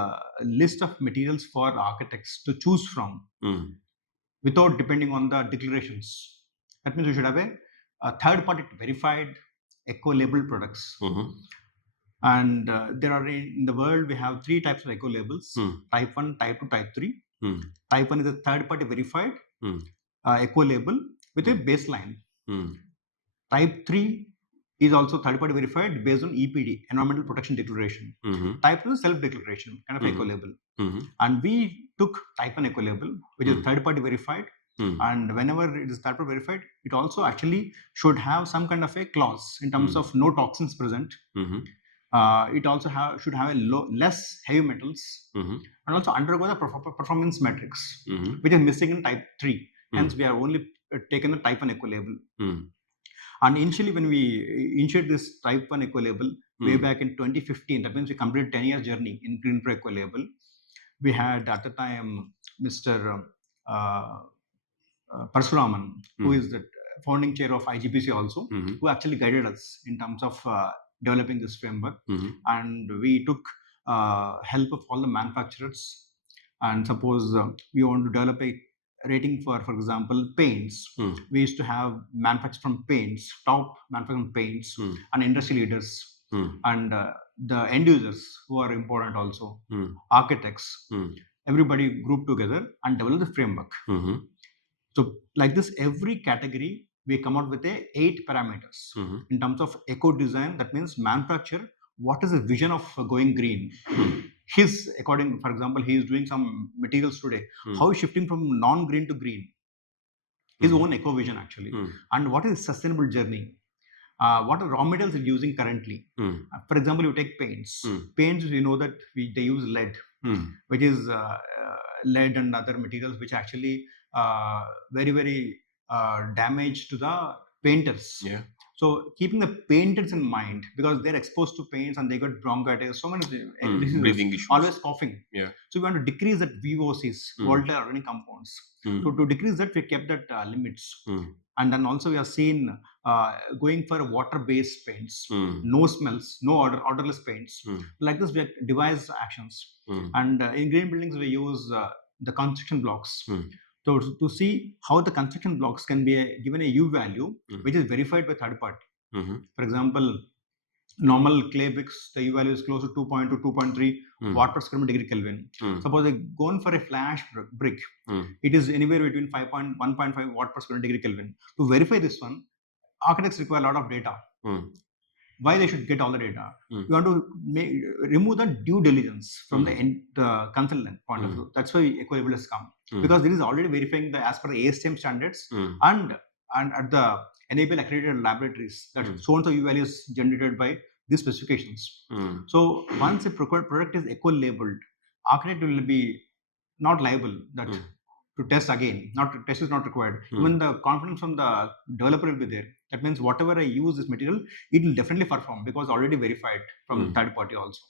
list of materials for architects to choose from without depending on the declarations. That means we should have a third-party verified eco-labeled products. And there are in the world, we have 3 types of eco-labels, type 1, type 2, type 3. Type 1 is a third-party verified eco-label with a baseline. Type 3 is also third-party verified based on EPD, Environmental Protection Declaration. Type 2 is self-declaration, kind of eco-label. And we took type 1 eco-label, which is third-party verified. And whenever it is third-party verified, it also actually should have some kind of a clause in terms of no toxins present. It also should have a less heavy metals, and also undergo the performance metrics, which is missing in type 3. Hence, we have only taken the type 1 eco-label. And initially, when we initiated this type 1 eco-label way back in 2015, that means we completed 10-year journey in GreenPro Ecolabel. We had at the time Mr. Parshuraman, who is the founding chair of IGPC also, who actually guided us in terms of developing this framework. And we took help of all the manufacturers. And suppose we want to develop a rating for example, paints. We used to have manufacturers from paints, top manufacturing paints, and industry leaders, and the end users who are important also, architects. Everybody grouped together and develop the framework. So like this, every category we come out with 8 parameters in terms of eco design. That means manufacturer, what is the vision of going green? His according, for example, he is doing some materials today. How is shifting from non-green to green? His own eco vision actually, and what is sustainable journey? What are raw materials are using currently? For example, you take paints. Paints, you know that they use lead, which is lead and other materials which actually very damage to the painters. Yeah. So keeping the painters in mind, because they're exposed to paints and they got bronchitis, so many diseases, breathing issues, always coughing. Yeah. So we want to decrease that VOCs, volatile organic compounds. To decrease that, we kept that limits. And then also we have seen going for water-based paints, no smells, no odorless paints. Like this, we have devised actions. And in green buildings, we use the construction blocks. So to see how the construction blocks can be given a U value, which is verified by third party. For example, normal clay bricks, the U value is close to 2.2, 2.3 watt per square degree Kelvin. Suppose they go in for a flash brick, it is anywhere between 1.5 watt per square degree Kelvin. To verify this one, architects require a lot of data. Why they should get all the data? You want to remove the due diligence from the consultant point of view. That's why Ecolabel has come, because it is already verifying the as per the ASTM standards and at the enable accredited laboratories that so and so U value is generated by these specifications. So once a product is eco-labeled, architect will be not liable that to test again. Test is not required. Even the confidence from the developer will be there. That means whatever I use this material, it will definitely perform because already verified from third party also.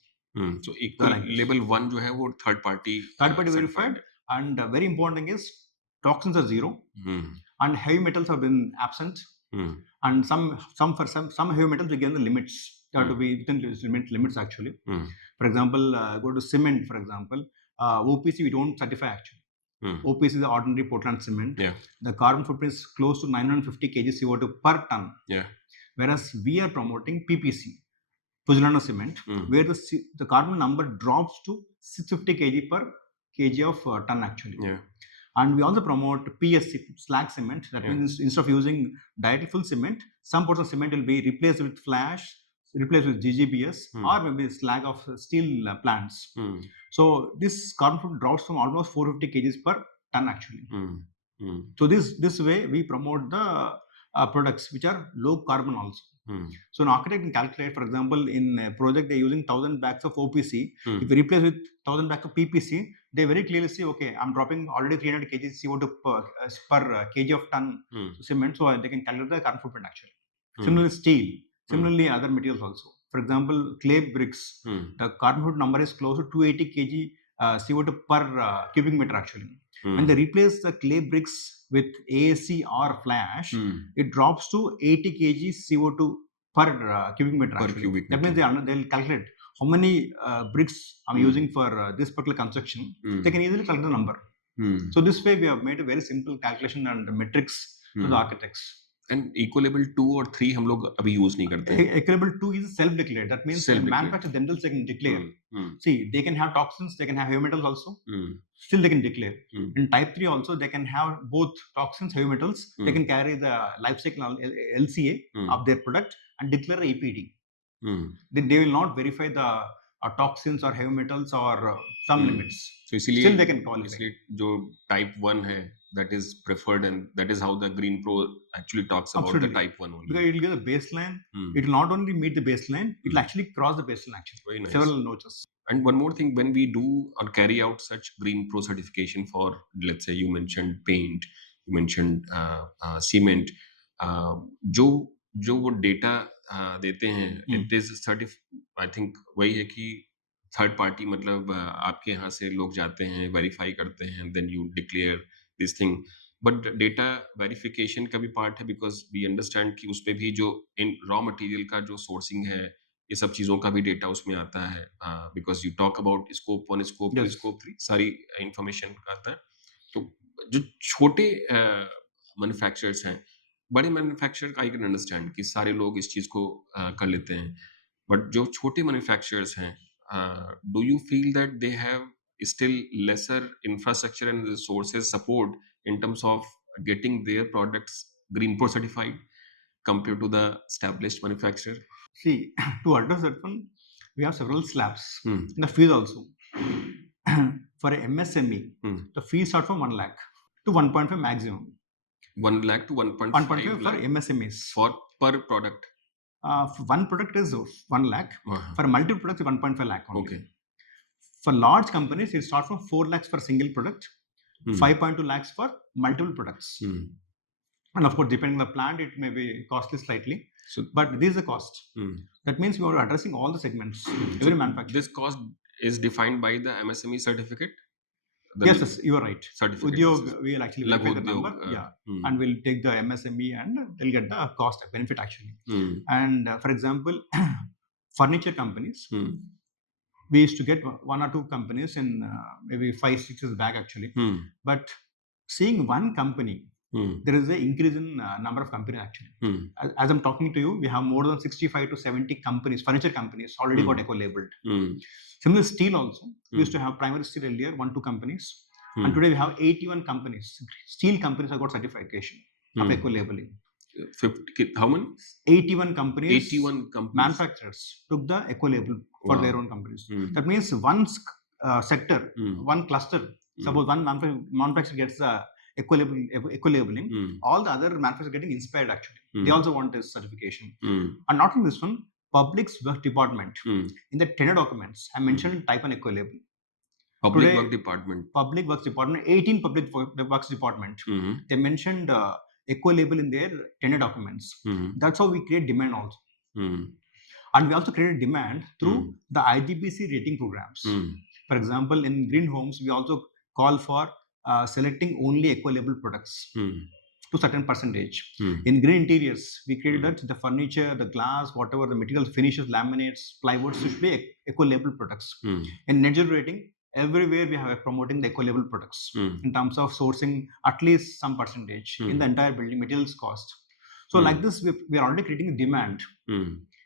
So Ecolabel 1 जो है वो third party verified, and very important thing is toxins are zero, and heavy metals have been absent, and some heavy metals we given the limits. They have to be within limits actually. For example, go to cement. For example, OPC we don't certify actually. OPC is the ordinary Portland cement. The carbon footprint is close to 950 kg CO2 per ton. Whereas we are promoting PPC, Pozzolana cement, where the carbon number drops to 650 kg per kg of ton actually. And we also promote PSC, slag cement. That means instead of using directly full cement, some portion of cement will be replaced with flash, replaced with GGBS, or maybe slag of steel plants. So this carbon footprint drops from almost 450 kg per ton actually. So this way we promote the products which are low carbon also. So an architect can calculate, for example, in a project they're using 1000 bags of OPC. If we replace with 1000 bags of PPC, they very clearly see, okay, I'm dropping already 300 kg CO2 per kg of ton cement, so they can calculate the carbon footprint actually. Similarly, steel. Similarly, other materials also. For example, clay bricks, the carbon footprint number is close to 280 kg CO2 per cubic meter actually. When they replace the clay bricks with AAC or flash, it drops to 80 kg CO2 per cubic meter actually. That means they'll calculate how many bricks I'm using for this particular construction. They can easily calculate the number. So this way we have made a very simple calculation and metrics to the architects. And Ecolabel 2 or 3 हम लोग अभी use नहीं करते हैं. Ecolabel 2 is self-declared. That means the manufacturer themselves they can declare. See, they can have toxins, they can have heavy metals also. Still they can declare. In type 3 also they can have both toxins, heavy metals. They can carry the life cycle LCA of their product and declare EPD. They will not verify the toxins or heavy metals or some limits. So still they can qualify. इसलिए जो type 1 है, that is preferred, and that is how the GreenPro actually talks about the type 1 only. Because it will give the baseline. It will not only meet the baseline, it will actually cross the baseline actually. Very nice. Several notches. And one more thing, when we do or carry out such GreenPro certification for, let's say you mentioned paint, you mentioned cement, जो वो data देते हैं, it is certified. I think वही है कि third party मतलब आपके यहाँ से लोग जाते हैं, वेरीफाई करते हैं, then you declare this thing. But data verification का भी पार्ट है, बिकॉज वी अंडरस्टैंड कि उस पर भी जो इन रॉ मटेरियल का जो सोर्सिंग है, ये सब चीज़ों का भी डेटा उसमें आता है, because you talk about scope 1, scope 2, scope 3, सारी इंफॉर्मेशन आता है. तो जो छोटे मैन्युफैक्चरर्स हैं, बड़े मैन्युफैक्चरर आई कैन अंडरस्टैंड कि सारे लोग इस चीज़ को कर लेते हैं। बट जो छोटे मैन्युफैक्चरर्स हैं, do you feel that they have still lesser infrastructure and resources support in terms of getting their products GreenPro certified compared to the established manufacturer? See, to address that one, we have several slabs Hmm. in the fees also. For a MSME, the fees start from 1 lakh to 1.5 maximum. 1 lakh to 1.5 1.5 for lakh MSMEs. for per product. For one product is 1 lakh. For multiple products, 1.5 lakh only. Okay. For large companies, it starts from 4 lakhs for single product, 5.2 lakhs for multiple products. And of course, depending on the plant, it may be costly slightly. So, but this is the cost. That means we are addressing all the segments, every manufacturer. This cost is defined by the MSME certificate? Yes, you are right. Certificate. Udyog, we will actually verify the number. And we'll take the MSME and they'll get the cost benefit actually. And for example, furniture companies, we used to get 1 or 2 companies in maybe 5-6 years back actually. But seeing one company, there is an increase in number of companies actually. As I'm talking to you, we have more than 65 to 70 companies, furniture companies already got eco-labeled. Similarly, steel also. We used to have primary steel earlier, 1-2 companies. And today we have 81 companies. Steel companies have got certification of eco-labeling. 50, how many? 81 companies. 81 companies. Manufacturers took the eco-label for their own companies. That means one sector, one cluster. Suppose one manufacturer gets the eco-labeling, all the other manufacturers are getting inspired actually. They also want this certification. And not in this one, Public Works Department, in the tender documents, I mentioned type an eco-label. Public Works Department. Public Works Department, 18 Public Works Department. They mentioned eco-label in their tender documents. That's how we create demand also. And we also create demand through the IGBC rating programs. For example, in green homes, we also call for selecting only eco-label products to certain percentage. In green interiors, we created that the furniture, the glass, whatever the material finishes, laminates, plywoods should be eco-label products. In net zero rating, everywhere we have promoting the eco-label products in terms of sourcing at least some percentage in the entire building materials cost. So like this, we are already creating a demand.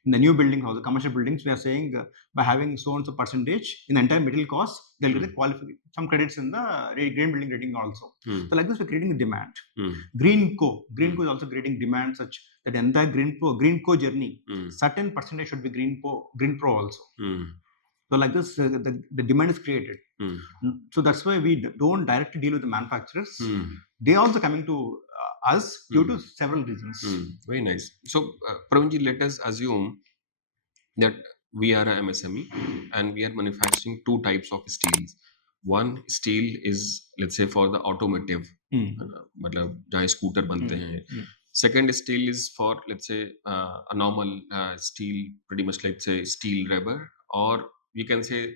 In the new building house, the commercial buildings, we are saying by having so and so percentage in the entire material cost, they'll get some credits in the green building rating also. So like this, we're creating a demand. Greenco is also creating demand such that the entire Greenco journey, certain percentage should be GreenPro also. So like this, the demand is created. So that's why we don't directly deal with the manufacturers. They also coming to us due to several reasons. Very nice. So, Praveenji, let us assume that we are a MSME and we are manufacturing 2 types of steels. One steel is, let's say, for the automotive, मतलब जहाँ scooter बनते हैं. Second steel is for, let's say, a normal steel, pretty much like say steel rubber, or you can say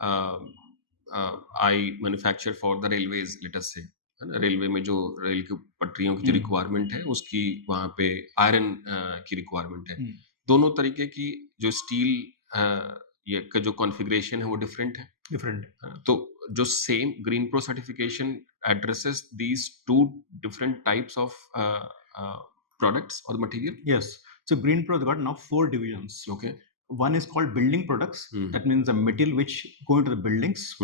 I manufacture for the railways, let us say. Railway में जो rail की पटरियों की जो रिक्वायरमेंट है उसकी वहाँ पे आयरन की रिक्वायरमेंट है. दोनों तरीके की जो स्टील ये का जो कॉन्फ़िगरेशन है वो डिफरेंट है. तो जो same GreenPro certification addresses these 2 different types of products or material. Yes. So GreenPro has got now 4 divisions. Okay. One is called building products. That means the material which go into the buildings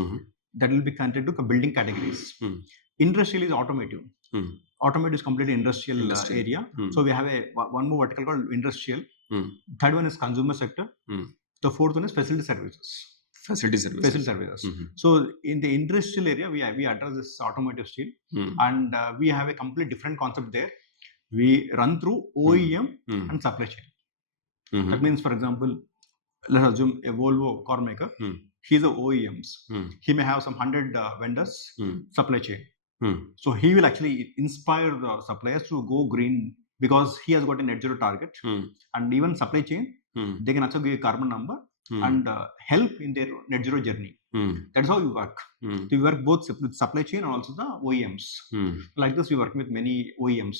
that will be considered to building categories. Industrial is automotive. Automotive is completely industrial. Area. So we have one more vertical called industrial. Third one is consumer sector. The fourth one is facility services. So in the industrial area, we address this automotive steel, and we have a complete different concept there. We run through OEM and supply chain. That means, for example, let's assume a Volvo car maker. He's a OEMs. He may have some 100 vendors, supply chain. So he will actually inspire the suppliers to go green because he has got a net zero target. And even supply chain, they can also give a carbon number and help in their net zero journey. That's how we work. So we work both with supply chain and also the OEMs. Like this, we work with many OEMs.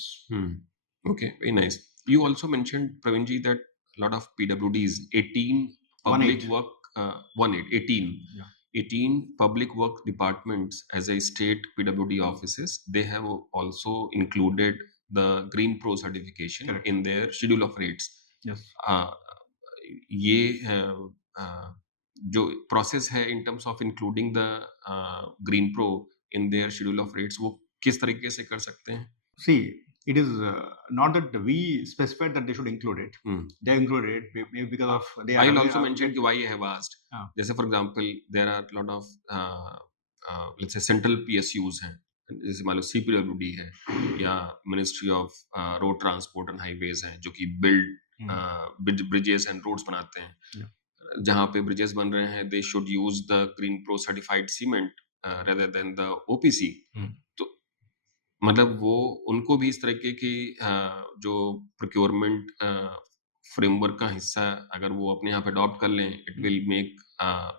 Okay, very nice. You also mentioned, Praveenji, that a lot of PWDs, 18 public 18. work, 18 18 public work departments as a state PWD offices, they have also included the GreenPro certification Correct. in their schedule of rates. Yes. ये जो process है in terms of including the GreenPro in their schedule of rates, वो किस तरीके से कर सकते हैं? See, it is not that we specified that they should include it. They include it maybe because of they are. I'll also mention why I have asked. जैसे for example, there are a lot of let's say central PSUs हैं, जैसे मान लो CPWD है या Ministry of Road Transport and Highways हैं, जो कि build bridges and roads बनाते हैं. जहाँ पे ब्रिजेस बन रहे हैं, they should use the GreenPro certified cement rather than the OPC. तो मतलब वो उनको भी इस तरीके की जो प्रोक्योरमेंट फ्रेमवर्क का हिस्सा अगर वो अपने यहाँ पे अडॉप्ट कर लें, it will make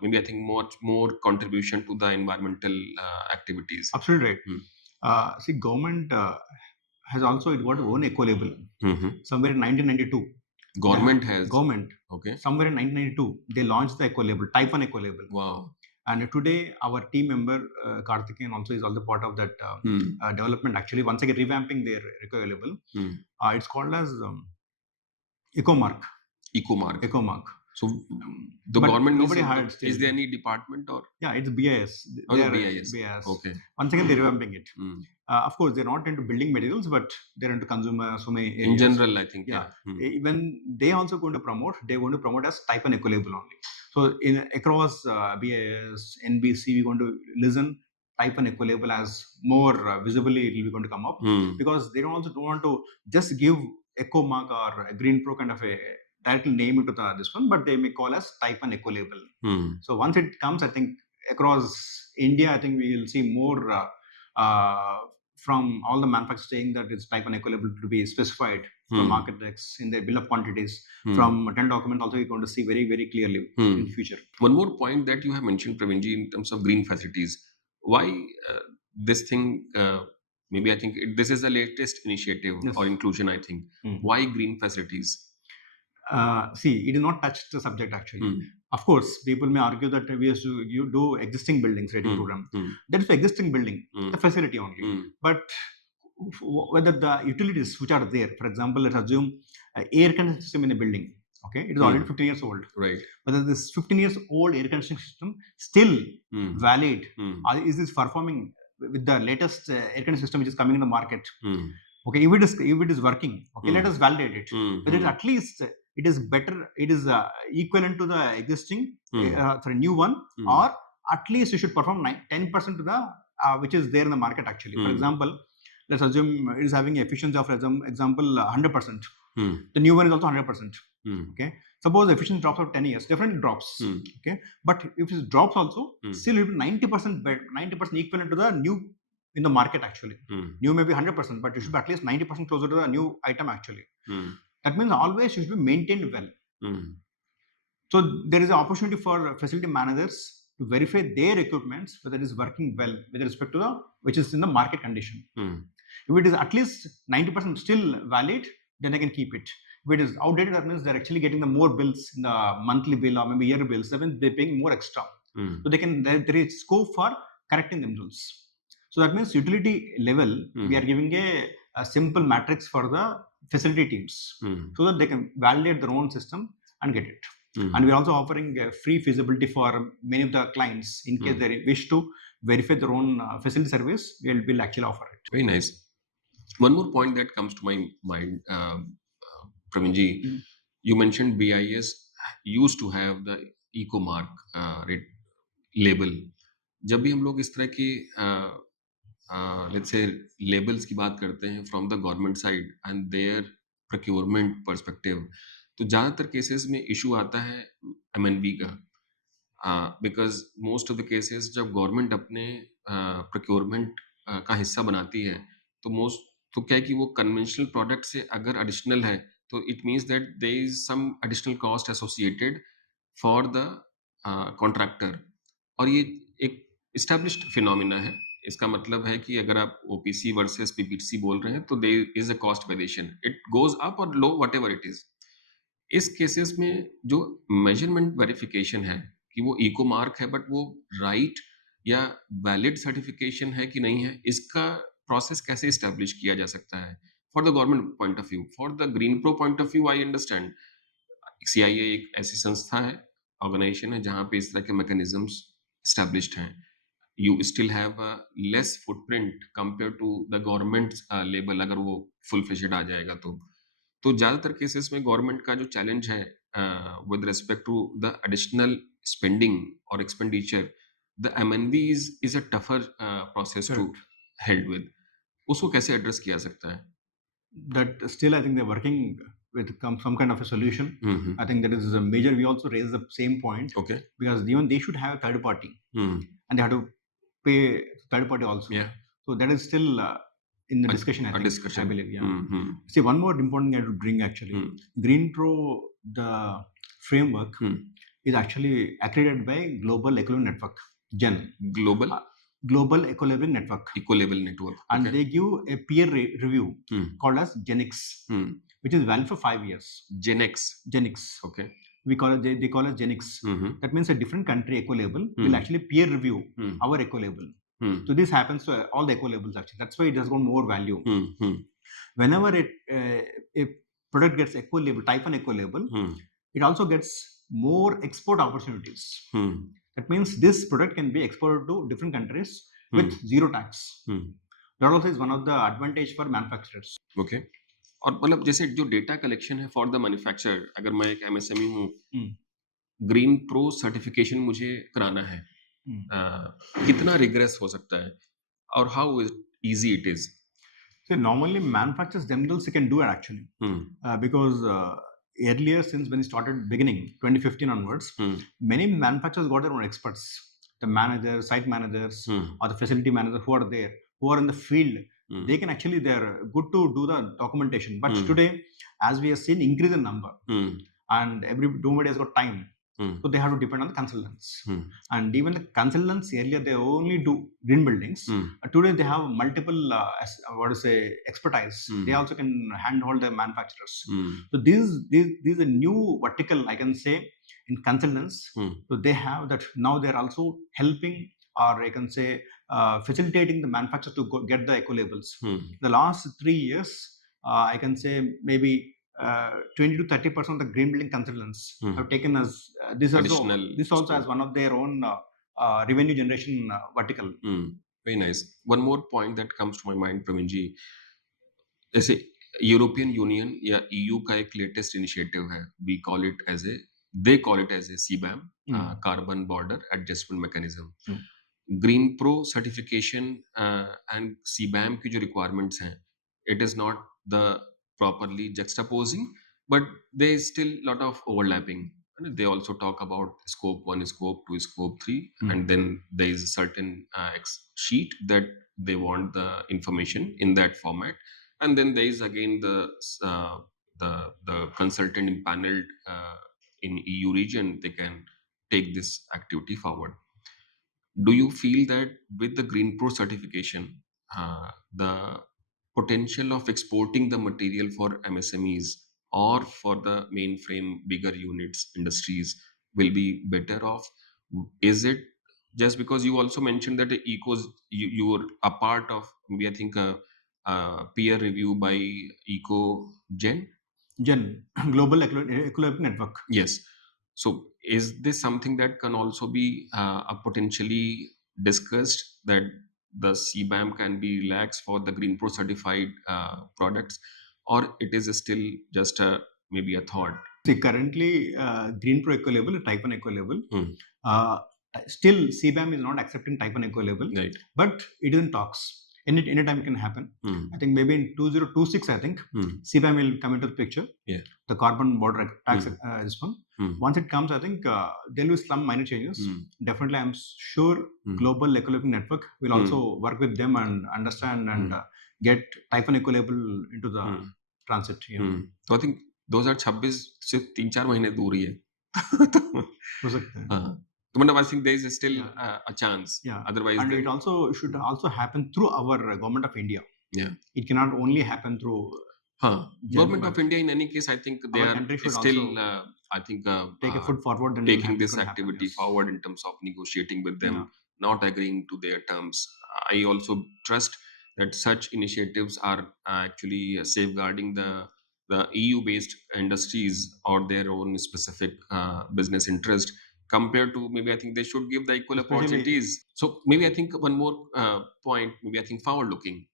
maybe I think more contribution to the environmental activities. Absolutely right. See, government has also got own eco-label. Somewhere in 1992. Government has. Okay. Somewhere in 1992, they launched the eco-label, type 1 eco-label. Wow. And today, our team member Karthikeyan also is also part of that development. Actually, once again revamping their eco-label. It's called as Ecomark. Ecomark. So the government nobody hired. Is there any department or? Yeah, it's BIS. BIS. Okay. Once again, they're revamping it. Of course, they're not into building materials, but they're into consumer so many areas. In general, I think. Yeah. When they also going to promote, they're going to promote as type 1 eco-label only. So across BIS, NBC, we're going to listen type 1 eco-label as more visibly it will be going to come up because they don't want to just give Ecomark or GreenPro kind of a title name into this one, but they may call as type 1 eco-label. So once it comes, I think across India, I think we will see more from all the manufacturers saying that it's type 1 eco-label to be specified from architects in their bill of quantities. From 10 documents also you're going to see very, very clearly in the future. One more point that you have mentioned, Praveenji, in terms of green facilities. Why this thing, maybe I think this is the latest initiative or inclusion, I think. Why green facilities? See, it is not touched the subject actually. Of course, people may argue that we have to do existing buildings rating program. That is the existing building, the facility only. But whether the utilities which are there, for example, let's assume air conditioning system in a building. Okay, it is already 15 years old. Right. Whether this 15 years old air conditioning system still valid? Is this performing with the latest air conditioning system which is coming in the market? Okay, if it is working, okay, let us validate it. But at least it is better. It is equivalent to the existing new one, or at least you should perform 10% to the which is there in the market actually. For example, let's assume it is having efficiency of example 100%. The new one is also 100%. Okay. Suppose the efficiency drops for 10 years, definitely drops. Okay. But if it drops also, still it will be 90% 90% equivalent to the new in the market actually. New may be 100%, but you should be at least 90% closer to the new item actually. That means always you should be maintained well. So there is an opportunity for facility managers to verify their equipments whether it is working well with respect to the which is in the market condition. If it is at least 90% still valid, then I can keep it. If it is outdated, that means they're actually getting the more bills in the monthly bill or maybe year bills. That means they're paying more extra. So they can there is scope for correcting themselves. So that means utility level, we are giving a simple matrix for the facility teams so that they can validate their own system and get it. And we're also offering a free feasibility for many of the clients in case they wish to verify their own facility service. We'll actually offer it. Very nice. One more point that comes to my mind, Praveenji, you mentioned BIS used to have the Ecomark label. जब भी हम लोग इस तरह की let's say labels की बात करते हैं from the government side and their procurement perspective, तो ज़्यादातर cases में issue आता है MNB का, because most of the cases जब government अपने procurement का हिस्सा बनाती है, तो क्या है कि वो conventional product से अगर additional है, तो it means that there is some additional cost associated for the contractor. और ये एक established phenomena है. इसका मतलब है कि अगर आप OPC versus PPC बोल रहे हैं, तो there is a cost variation. It goes up or low, whatever it is. इस केसेस में जो measurement verification है कि वो इको मार्क है बट वो राइट या वैलिड सर्टिफिकेशन है कि नहीं है, इसका प्रोसेस कैसे इस्टेब्लिश किया जा सकता है for the government point of view? For the green pro point of view I understand CIA एक ऐसी संस्था है, ऑर्गेनाइजेशन है जहाँ पे इस तरह के मैकेनिज्म्स एस्टेब्लिश्ड हैं। You still have a less footprint compared to the government label अगर वो full fledged आ जाएगा तो ज़्यादातर केसेस में गवर्नमेंट का जो चैलेंज है with respect to the additional spending or expenditure, the MNV is a tougher process to Correct. held with. उसको कैसे एड्रेस किया सकता है? That still I think they're working with some kind of a solution. I think that is a major. We also raise the same point. Okay. Because even they should have a third party, and they have to pay third party also. Yeah. So that is still in the discussion. I think. I believe. Yeah. See, one more important thing I would bring actually. GreenPro, the framework is actually accredited by Global Ecolabel Network, GEN. Global Ecolabel Network. Ecolabel Network. And they give a peer review called as GenX, which is valid for 5 years. GenX. Okay. We call it, they call it GenX. That means a different country ecolabel will actually peer review our ecolabel. So this happens to all the ecolabels actually. That's why it has got more value. Whenever a product gets ecolabel, type 1 ecolabel, it also gets more export opportunities. That means this product can be exported to different countries with zero tax. That also is one of the advantage for manufacturers. Okay. और मतलब जैसे जो data collection है for the manufacturer, अगर मैं एक MSME हूँ, green pro certification मुझे कराना है, कितना रिग्रेस हो सकता है और how easy it is? So normally manufacturers themselves can do it actually, because earlier, since when it started beginning 2015 onwards, many manufacturers got their own experts, the managers, site managers, or the facility managers who are there, who are in the field. They can actually, they're good to do the documentation. But today, as we have seen increase in number, and nobody has got time. So they have to depend on the consultants. And even the consultants earlier, they only do green buildings. Today they have multiple expertise. They also can handhold the manufacturers. So this is a new vertical, I can say, in consultants. So they have that now. They're also helping, or I can say, facilitating the manufacturers to get the ecolabels. The last 3 years, I can say maybe 20 to 30% of the green building consultants have taken as this also as one of their own revenue generation vertical. Very nice. One more point that comes to my mind, Praveen ji, जैसे European union या EU का एक latest initiative है, they call it as a CBAM, Carbon Border Adjustment Mechanism. GreenPro certification and CBAM की जो requirements हैं, it is not the properly juxtaposing, but there is still lot of overlapping. And they also talk about scope 1, scope 2, scope 3, and then there is a certain sheet that they want the information in that format. And then there is again the consultant impaneled in EU region, they can take this activity forward. Do you feel that with the GreenPro certification, the potential of exporting the material for MSMEs or for the mainframe bigger units industries will be better off? Is it just because you also mentioned that the you were a part of, maybe I think a peer review by GEN Global Ecolabel Network. Yes. So is this something that can also be potentially discussed, that the CBAM can be lax for the GreenPro certified products, or it is still just maybe a thought? See, currently GreenPro Ecolabel, type 1 ecolabel, still CBAM is not accepting type 1 ecolabel, right, but it is in talks. Anytime it can happen. I think maybe in 2026, I think CBAM will come into the picture. Yeah. The carbon border tax, this one. Once it comes, I think there will be some minor changes. Definitely, I'm sure Global Ecolabel Network will also work with them and understand and get type 1 ecolabel into the transit. So I think 2026 से 3-4 महीने दूर ही है. हो सकता है. I think there is still a chance. Yeah. Otherwise, and it also should also happen through our government of India. Yeah. It cannot only happen through Government of India, in any case, I think they our are country should still, also I think, take a foot forward, then taking this it's gonna happen, activity yes. forward in terms of negotiating with them, Yeah. not agreeing to their terms. I also trust that such initiatives are actually safeguarding the EU-based industries or their own specific business interest compared to, maybe I think they should give the equal Especially, opportunities. So maybe I think one more point, maybe I think forward looking,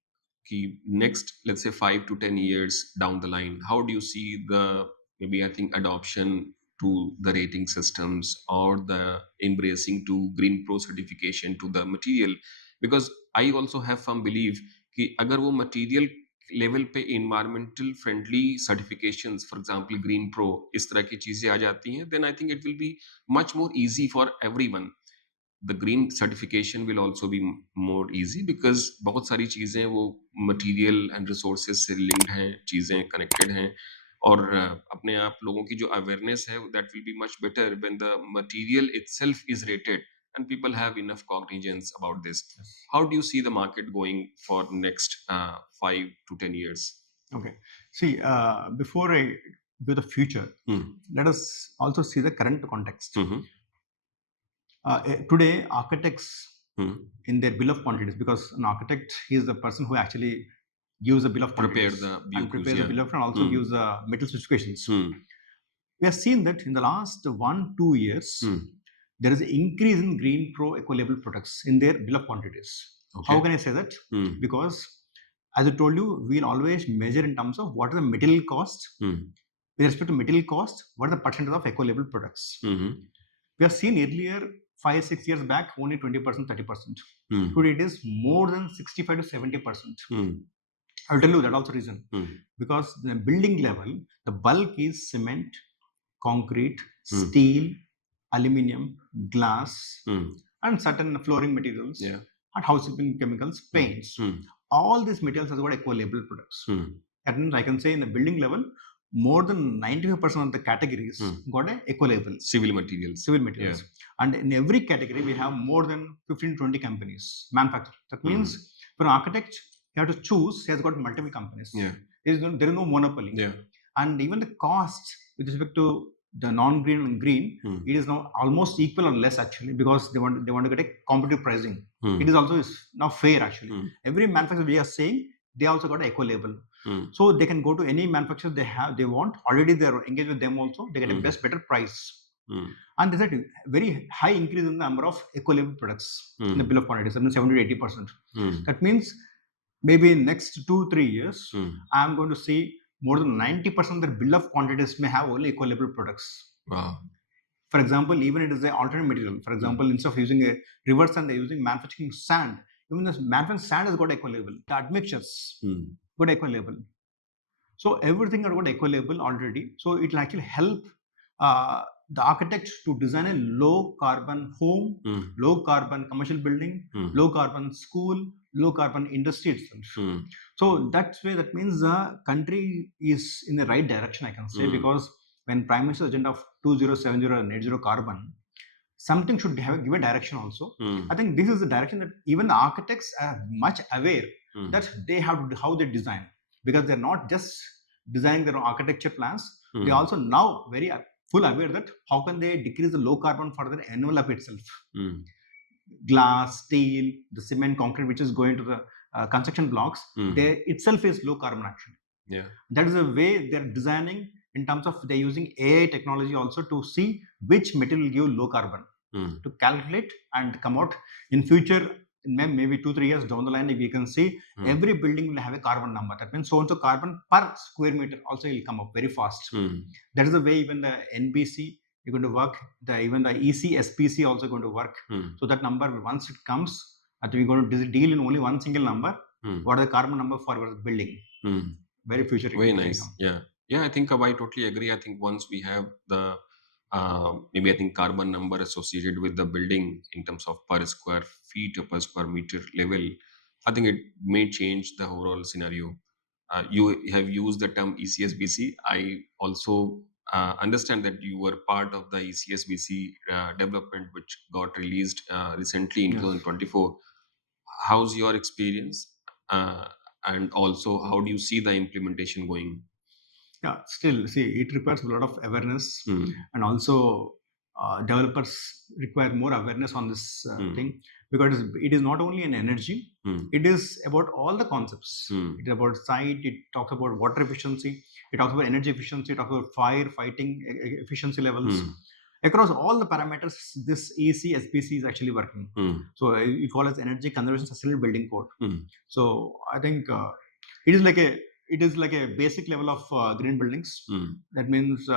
कि next, let's say 5 to 10 years down the line, how do you see the, maybe I think, adoption to the rating systems or the embracing to GreenPro certification to the material? Because I also have firm belief कि अगर वो material level पे environmental friendly certifications, for example GreenPro, इस तरह की चीजें आ जाती हैं, then I think it will be much more easy for everyone. The green certification will also be more easy because बहुत सारी चीजें वो material and resources से linked हैं, चीजें connected हैं, और अपने आप लोगों की जो awareness है, that will be much better when the material itself is rated and people have enough cognizance about this. yes. How do you see the market going for next 5 to 10 years? Okay. See, before I do the future, let us also see the current context. Today, architects in their bill of quantities, because an architect, he is the person who actually gives a bill of quantities, prepares the bill of and also gives the metal specifications. We have seen that in the last 1-2 years, there is an increase in GreenPro Ecolabel products in their bill of quantities. How can I say that? Because as I told you, we'll always measure in terms of what is the material cost. With respect to material cost, what is the percentage of eco-label products? We have seen earlier 5-6 years back only 20%, 30%. Today it is more than 65 to 70%. I'll tell you that also reason. Because the building level, the bulk is cement, concrete, steel, aluminium, glass, and certain flooring materials, and housekeeping chemicals, paints. All these materials have got eco-label products. That means I can say in the building level, more than 95% of the categories got a eco-label. Civil materials. And in every category, we have more than 15-20 companies manufactured. That means for an architect, he has to choose, he has got multiple companies. There is no monopoly. And even the cost with respect to the non-green and green, it is now almost equal or less actually, because they want to get a competitive pricing. It is also now fair actually. Every manufacturer we are saying, they also got an eco-label. So they can go to any manufacturer they want. Already they are engaged with them also. They get a better price. And there's a very high increase in the number of eco-label products in the bill of quantities, 70 to 80%. That means maybe in next 2-3 years, I'm going to see more than 90% of the bill of quantities may have only eco-label products. Wow. For example, even it is an alternate material. For example, instead of using a river sand, they're using manufacturing sand. Even the manufacturing sand has got eco-label. The admixtures got eco-label. So everything has got eco-label already. So it will actually help the architect to design a low carbon home, low carbon commercial building, low carbon school, low carbon industry itself. So that means the country is in the right direction, I can say, because when Prime Minister's agenda of 2070 net zero carbon, something should give a direction also. I think this is the direction that even the architects are much aware that they have to do how they design, because they're not just designing their own architecture plans. They also now very full aware that how can they decrease the low carbon for their envelope itself. Glass, steel, the cement, concrete, which is going to the construction blocks, they itself is low carbon actually. That is the way they're designing in terms of they're using AI technology also to see which material will give low carbon, to calculate and come out in future. Maybe 2-3 years down the line, if we can see every building will have a carbon number. That means so and so carbon per square meter also will come up very fast. That is the way even the NBC is going to work. Even the EC, SPC also going to work. So that number, once it comes, that we're going to deal in only one single number. What is the carbon number for your building? Very futuristic. Very nice. I think I totally agree. I think once we have the maybe I think carbon number associated with the building in terms of per square feet or per square meter level, I think it may change the overall scenario. You have used the term ECSBC. I also understand that you were part of the ECSBC development, which got released recently in 2024. How's your experience? and also how do you see the implementation going? Yeah, still, see, it requires a lot of awareness, and also developers require more awareness on this thing, because it is not only an energy, it is about all the concepts. It is about site, it talks about water efficiency, it talks about energy efficiency, it talks about fire fighting efficiency levels. Across all the parameters, this AC SPC is actually working. So it follows energy conservation sustainable building code. So I think it is like a basic level of green buildings. That means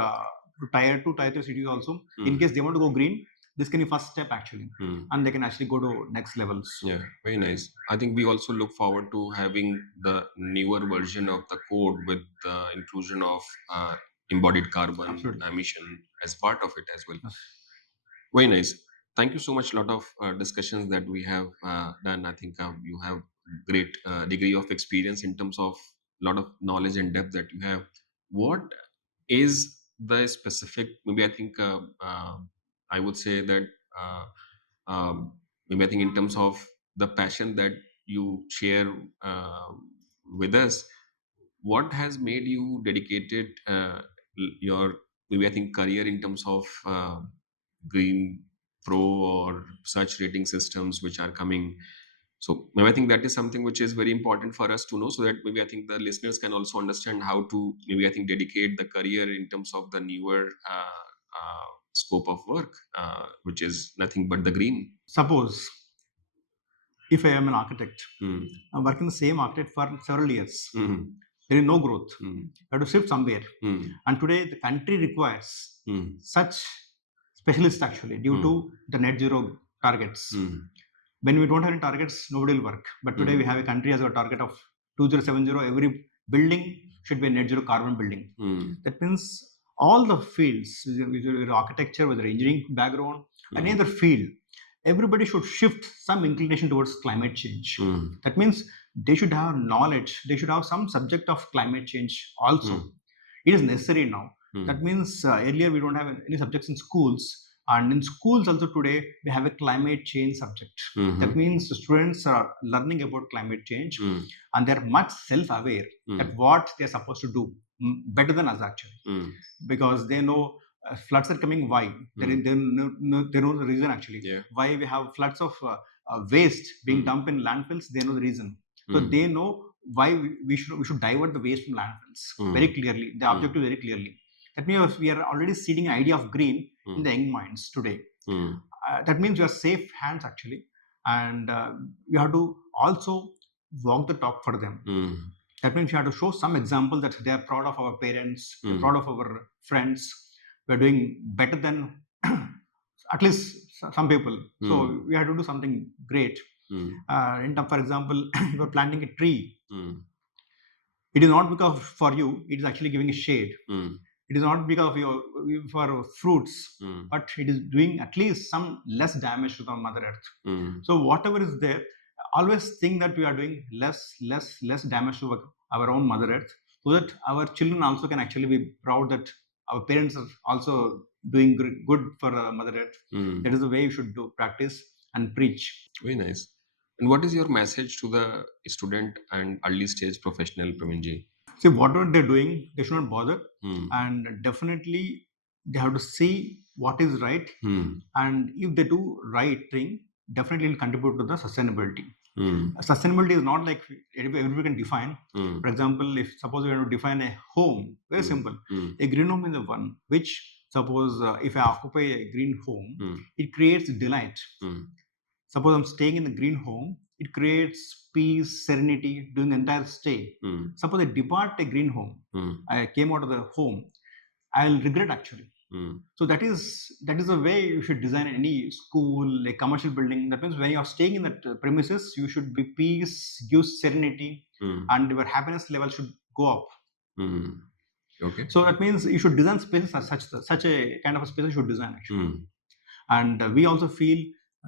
tier 2, tier 3 cities also, in case they want to go green, this can be first step actually, and they can actually go to next levels. Yeah, very nice. I think we also look forward to having the newer version of the code with the inclusion of embodied carbon Absolutely. emission as part of it as well. Yes. Very nice. Thank you so much. Lot of discussions that we have done. I think you have great degree of experience in terms of lot of knowledge and depth that you have. What is the specific? Maybe I think I would say that maybe I think in terms of the passion that you share with us, what has made you dedicated your maybe I think career in terms of Green Pro or such rating systems which are coming. So maybe I think that is something which is very important for us to know, so that maybe I think the listeners can also understand how to maybe I think dedicate the career in terms of the newer scope of work, which is nothing but the green. Suppose if I am an architect, I'm working the same architect for several years. There is no growth. You have to shift somewhere. And today the country requires such specialists actually, due to the net zero targets. When we don't have any targets, nobody will work. But today we have a country as a target of 2070. Every building should be a net zero carbon building. That means all the fields, whether architecture, whether engineering background, any other field, everybody should shift some inclination towards climate change. That means they should have knowledge, they should have some subject of climate change also. It is necessary now. That means earlier we don't have any subjects in schools, and in schools also today we have a climate change subject. That means the students are learning about climate change, and they're much self-aware at what they're supposed to do, better than us actually, because they know floods are coming. Why? They know the reason actually. Why we have floods of waste being dumped in landfills? They know the reason. So they know why we should divert the waste from landfills very clearly. The objective very clearly. That means we are already seeding an idea of green in the young minds today. That means we are safe hands actually, and we have to also walk the talk for them. That means we have to show some example that they are proud of our parents, they're proud of our friends. We're doing better than at least some people. So we have to do something great. For example, if you're planting a tree, it is not because for you, it is actually giving a shade. It is not because of your for fruits, but it is doing at least some less damage to the Mother Earth. So whatever is there, always think that we are doing less damage to our own Mother Earth, so that our children also can actually be proud that our parents are also doing good for Mother Earth. That is the way you should do practice and preach. Very nice. And what is your message to the student and early stage professional, Praveenji? See, whatever they're doing, they should not bother, and definitely they have to see what is right, and if they do right thing, definitely it will contribute to the sustainability. Sustainability is not like everybody can define. For example, if suppose we want to define a home, very simple. A green home is the one which, suppose if I occupy a green home, it creates delight. Suppose I'm staying in the green home, it creates peace, serenity during the entire stay. Suppose I depart a green home, I came out of the home, I'll regret actually. So that is the way you should design any school, a commercial building. That means when you are staying in that premises, you should be peace, give serenity, and your happiness level should go up. Okay. So that means you should design spaces as such a kind of a space you should design actually. And we also feel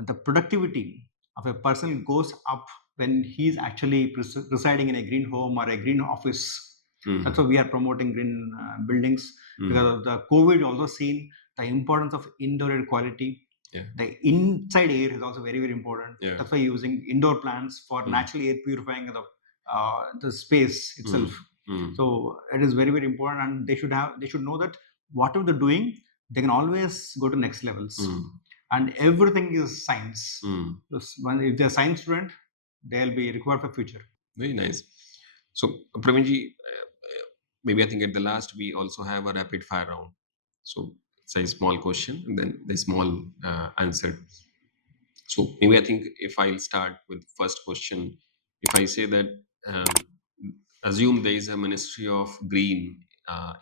the productivity of a person goes up when he is actually residing in a green home or a green office. That's why we are promoting green buildings, because of the COVID also seen the importance of indoor air quality. The inside air is also very, very important. That's why using indoor plants for natural air purifying the the space itself. So it is very, very important, and they should know that whatever they're doing, they can always go to next levels. And everything is science. If they're a science student, they'll be required for future. Very nice. So, Praveenji, maybe I think at the last we also have a rapid fire round. So it's a small question and then the small answer. So maybe I think if I'll start with first question, if I say that assume there is a Ministry of Green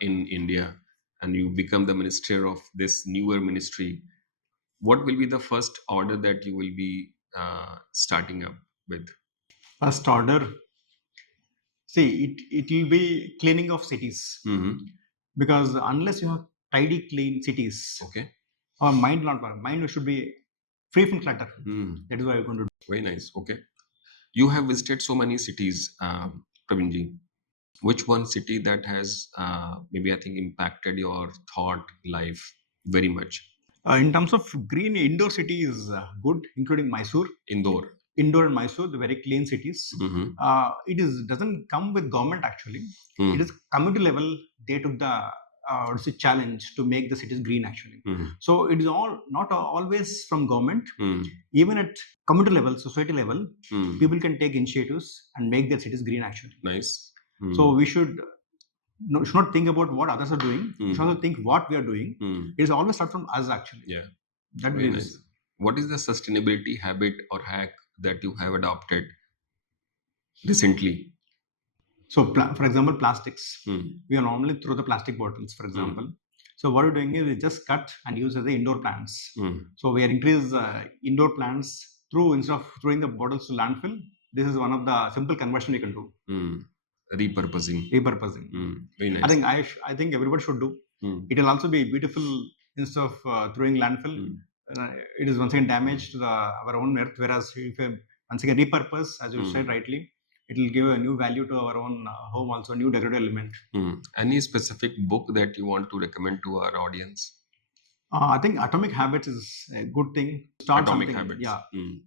in India, and you become the minister of this newer ministry, what will be the first order that you will be starting up with? First order, see, it will be cleaning of cities, because unless you have tidy, clean cities, Okay. our mind will not work. Mind should be free from clutter. That is what I'm going to do. Very nice. Okay. You have visited so many cities, Praveenji. Which one city that has maybe I think impacted your thought life very much? In terms of green, Indore city is good, including Mysore. Indore and Mysore, the very clean cities. It doesn't come with government actually. It is community level. They took the challenge to make the cities green actually. So it is all not always from government. Even at community level, society level, people can take initiatives and make their cities green actually. Nice. So we should not think about what others are doing. We should also think what we are doing. It is always start from us actually. Yeah. That Very is nice. What is the sustainability habit or hack that you have adopted recently? So, for example, plastics. We are normally throw the plastic bottles, for example. So what we're doing is we just cut and use as the indoor plants. So we are increase indoor plants through, instead of throwing the bottles to landfill. This is one of the simple conversion we can do. Repurposing. Very nice. I think everybody should do. It will also be beautiful instead of throwing landfill. It is once again damage to our own earth. Whereas if we once again repurpose, as you said rightly, it will give a new value to our own home, also a new decorative element. Any specific book that you want to recommend to our audience? I think Atomic Habits is a good thing. Start Atomic something. Habits. Yeah.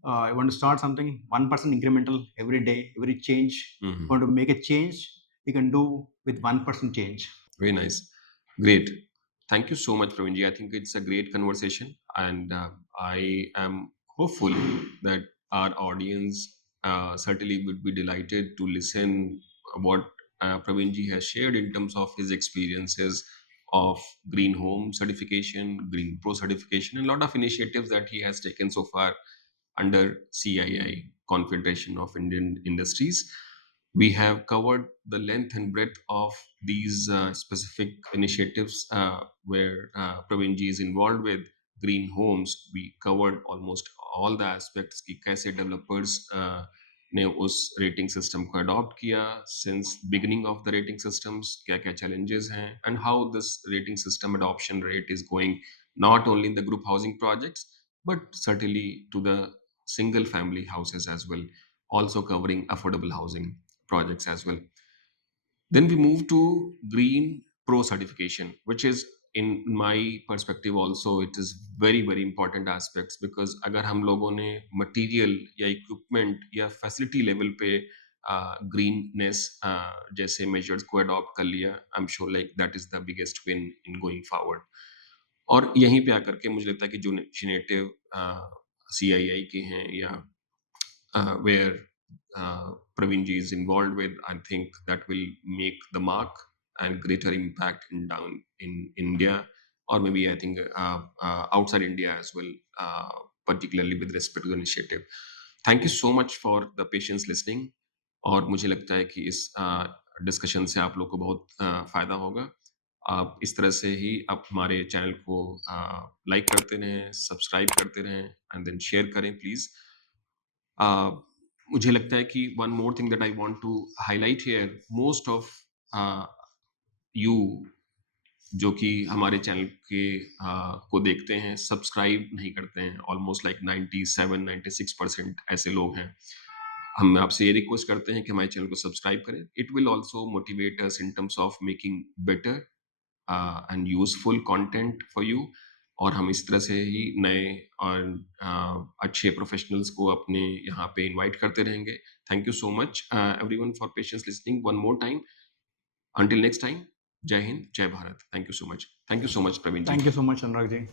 I want to start something, 1% incremental every day, every change. Want to make a change, you can do with 1% change. Very nice. Great. Thank you so much, Praveenji. I think it's a great conversation, and I am hopeful that our audience certainly would be delighted to listen what Praveenji has shared in terms of his experiences of Green Home Certification, GreenPro Certification, and a lot of initiatives that he has taken so far under CII, Confederation of Indian Industries. We have covered the length and breadth of these specific initiatives where Praveenji is involved with green homes. We covered almost all the aspects कि कैसे developers ने उस rating system को adopt किया, since beginning of the rating systems क्या क्या challenges हैं, and how this rating system adoption rate is going not only in the group housing projects but certainly to the single family houses as well, also covering affordable housing projects as well. Then we move to Green Pro certification, which is in my perspective also it is very very important aspects, because अगर हम लोगों ने material या equipment या facility level पे greenness जैसे measures को adopt कर लिया, I'm sure like that is the biggest win in going forward. और यहीं पे आकर के मुझे लगता है कि जो initiative CII के हैं या where Praveenji is involved with, I think that will make the mark and greater impact down in India, or maybe I think outside India as well, particularly with respect to the initiative. Thank you so much for the patience listening. और मुझे लगता है कि इस discussion से आप लोग को बहुत फायदा होगा. आप इस तरह से ही आप हमारे चैनल को लाइक करते रहें, सब्सक्राइब करते रहें, एंड देन शेयर करें प्लीज़. मुझे लगता है कि one more thing that I want to highlight here, most of you जो कि हमारे चैनल के को देखते हैं सब्सक्राइब नहीं करते हैं. ऑलमोस्ट लाइक 97-96% ऐसे लोग हैं. हम आपसे ये रिक्वेस्ट करते हैं कि हमारे चैनल को सब्सक्राइब करें. It will also motivate us in terms of making better and useful content for you. और हम इस तरह से ही नए और अच्छे प्रोफेशनल्स को अपने यहाँ पे इनवाइट करते रहेंगे। Thank you so much everyone for patience listening one more time. Until next time, Jai Hind, Jai Bharat. Thank you so much. Thank you so much Praveen ji. Thank you so much Anurag ji.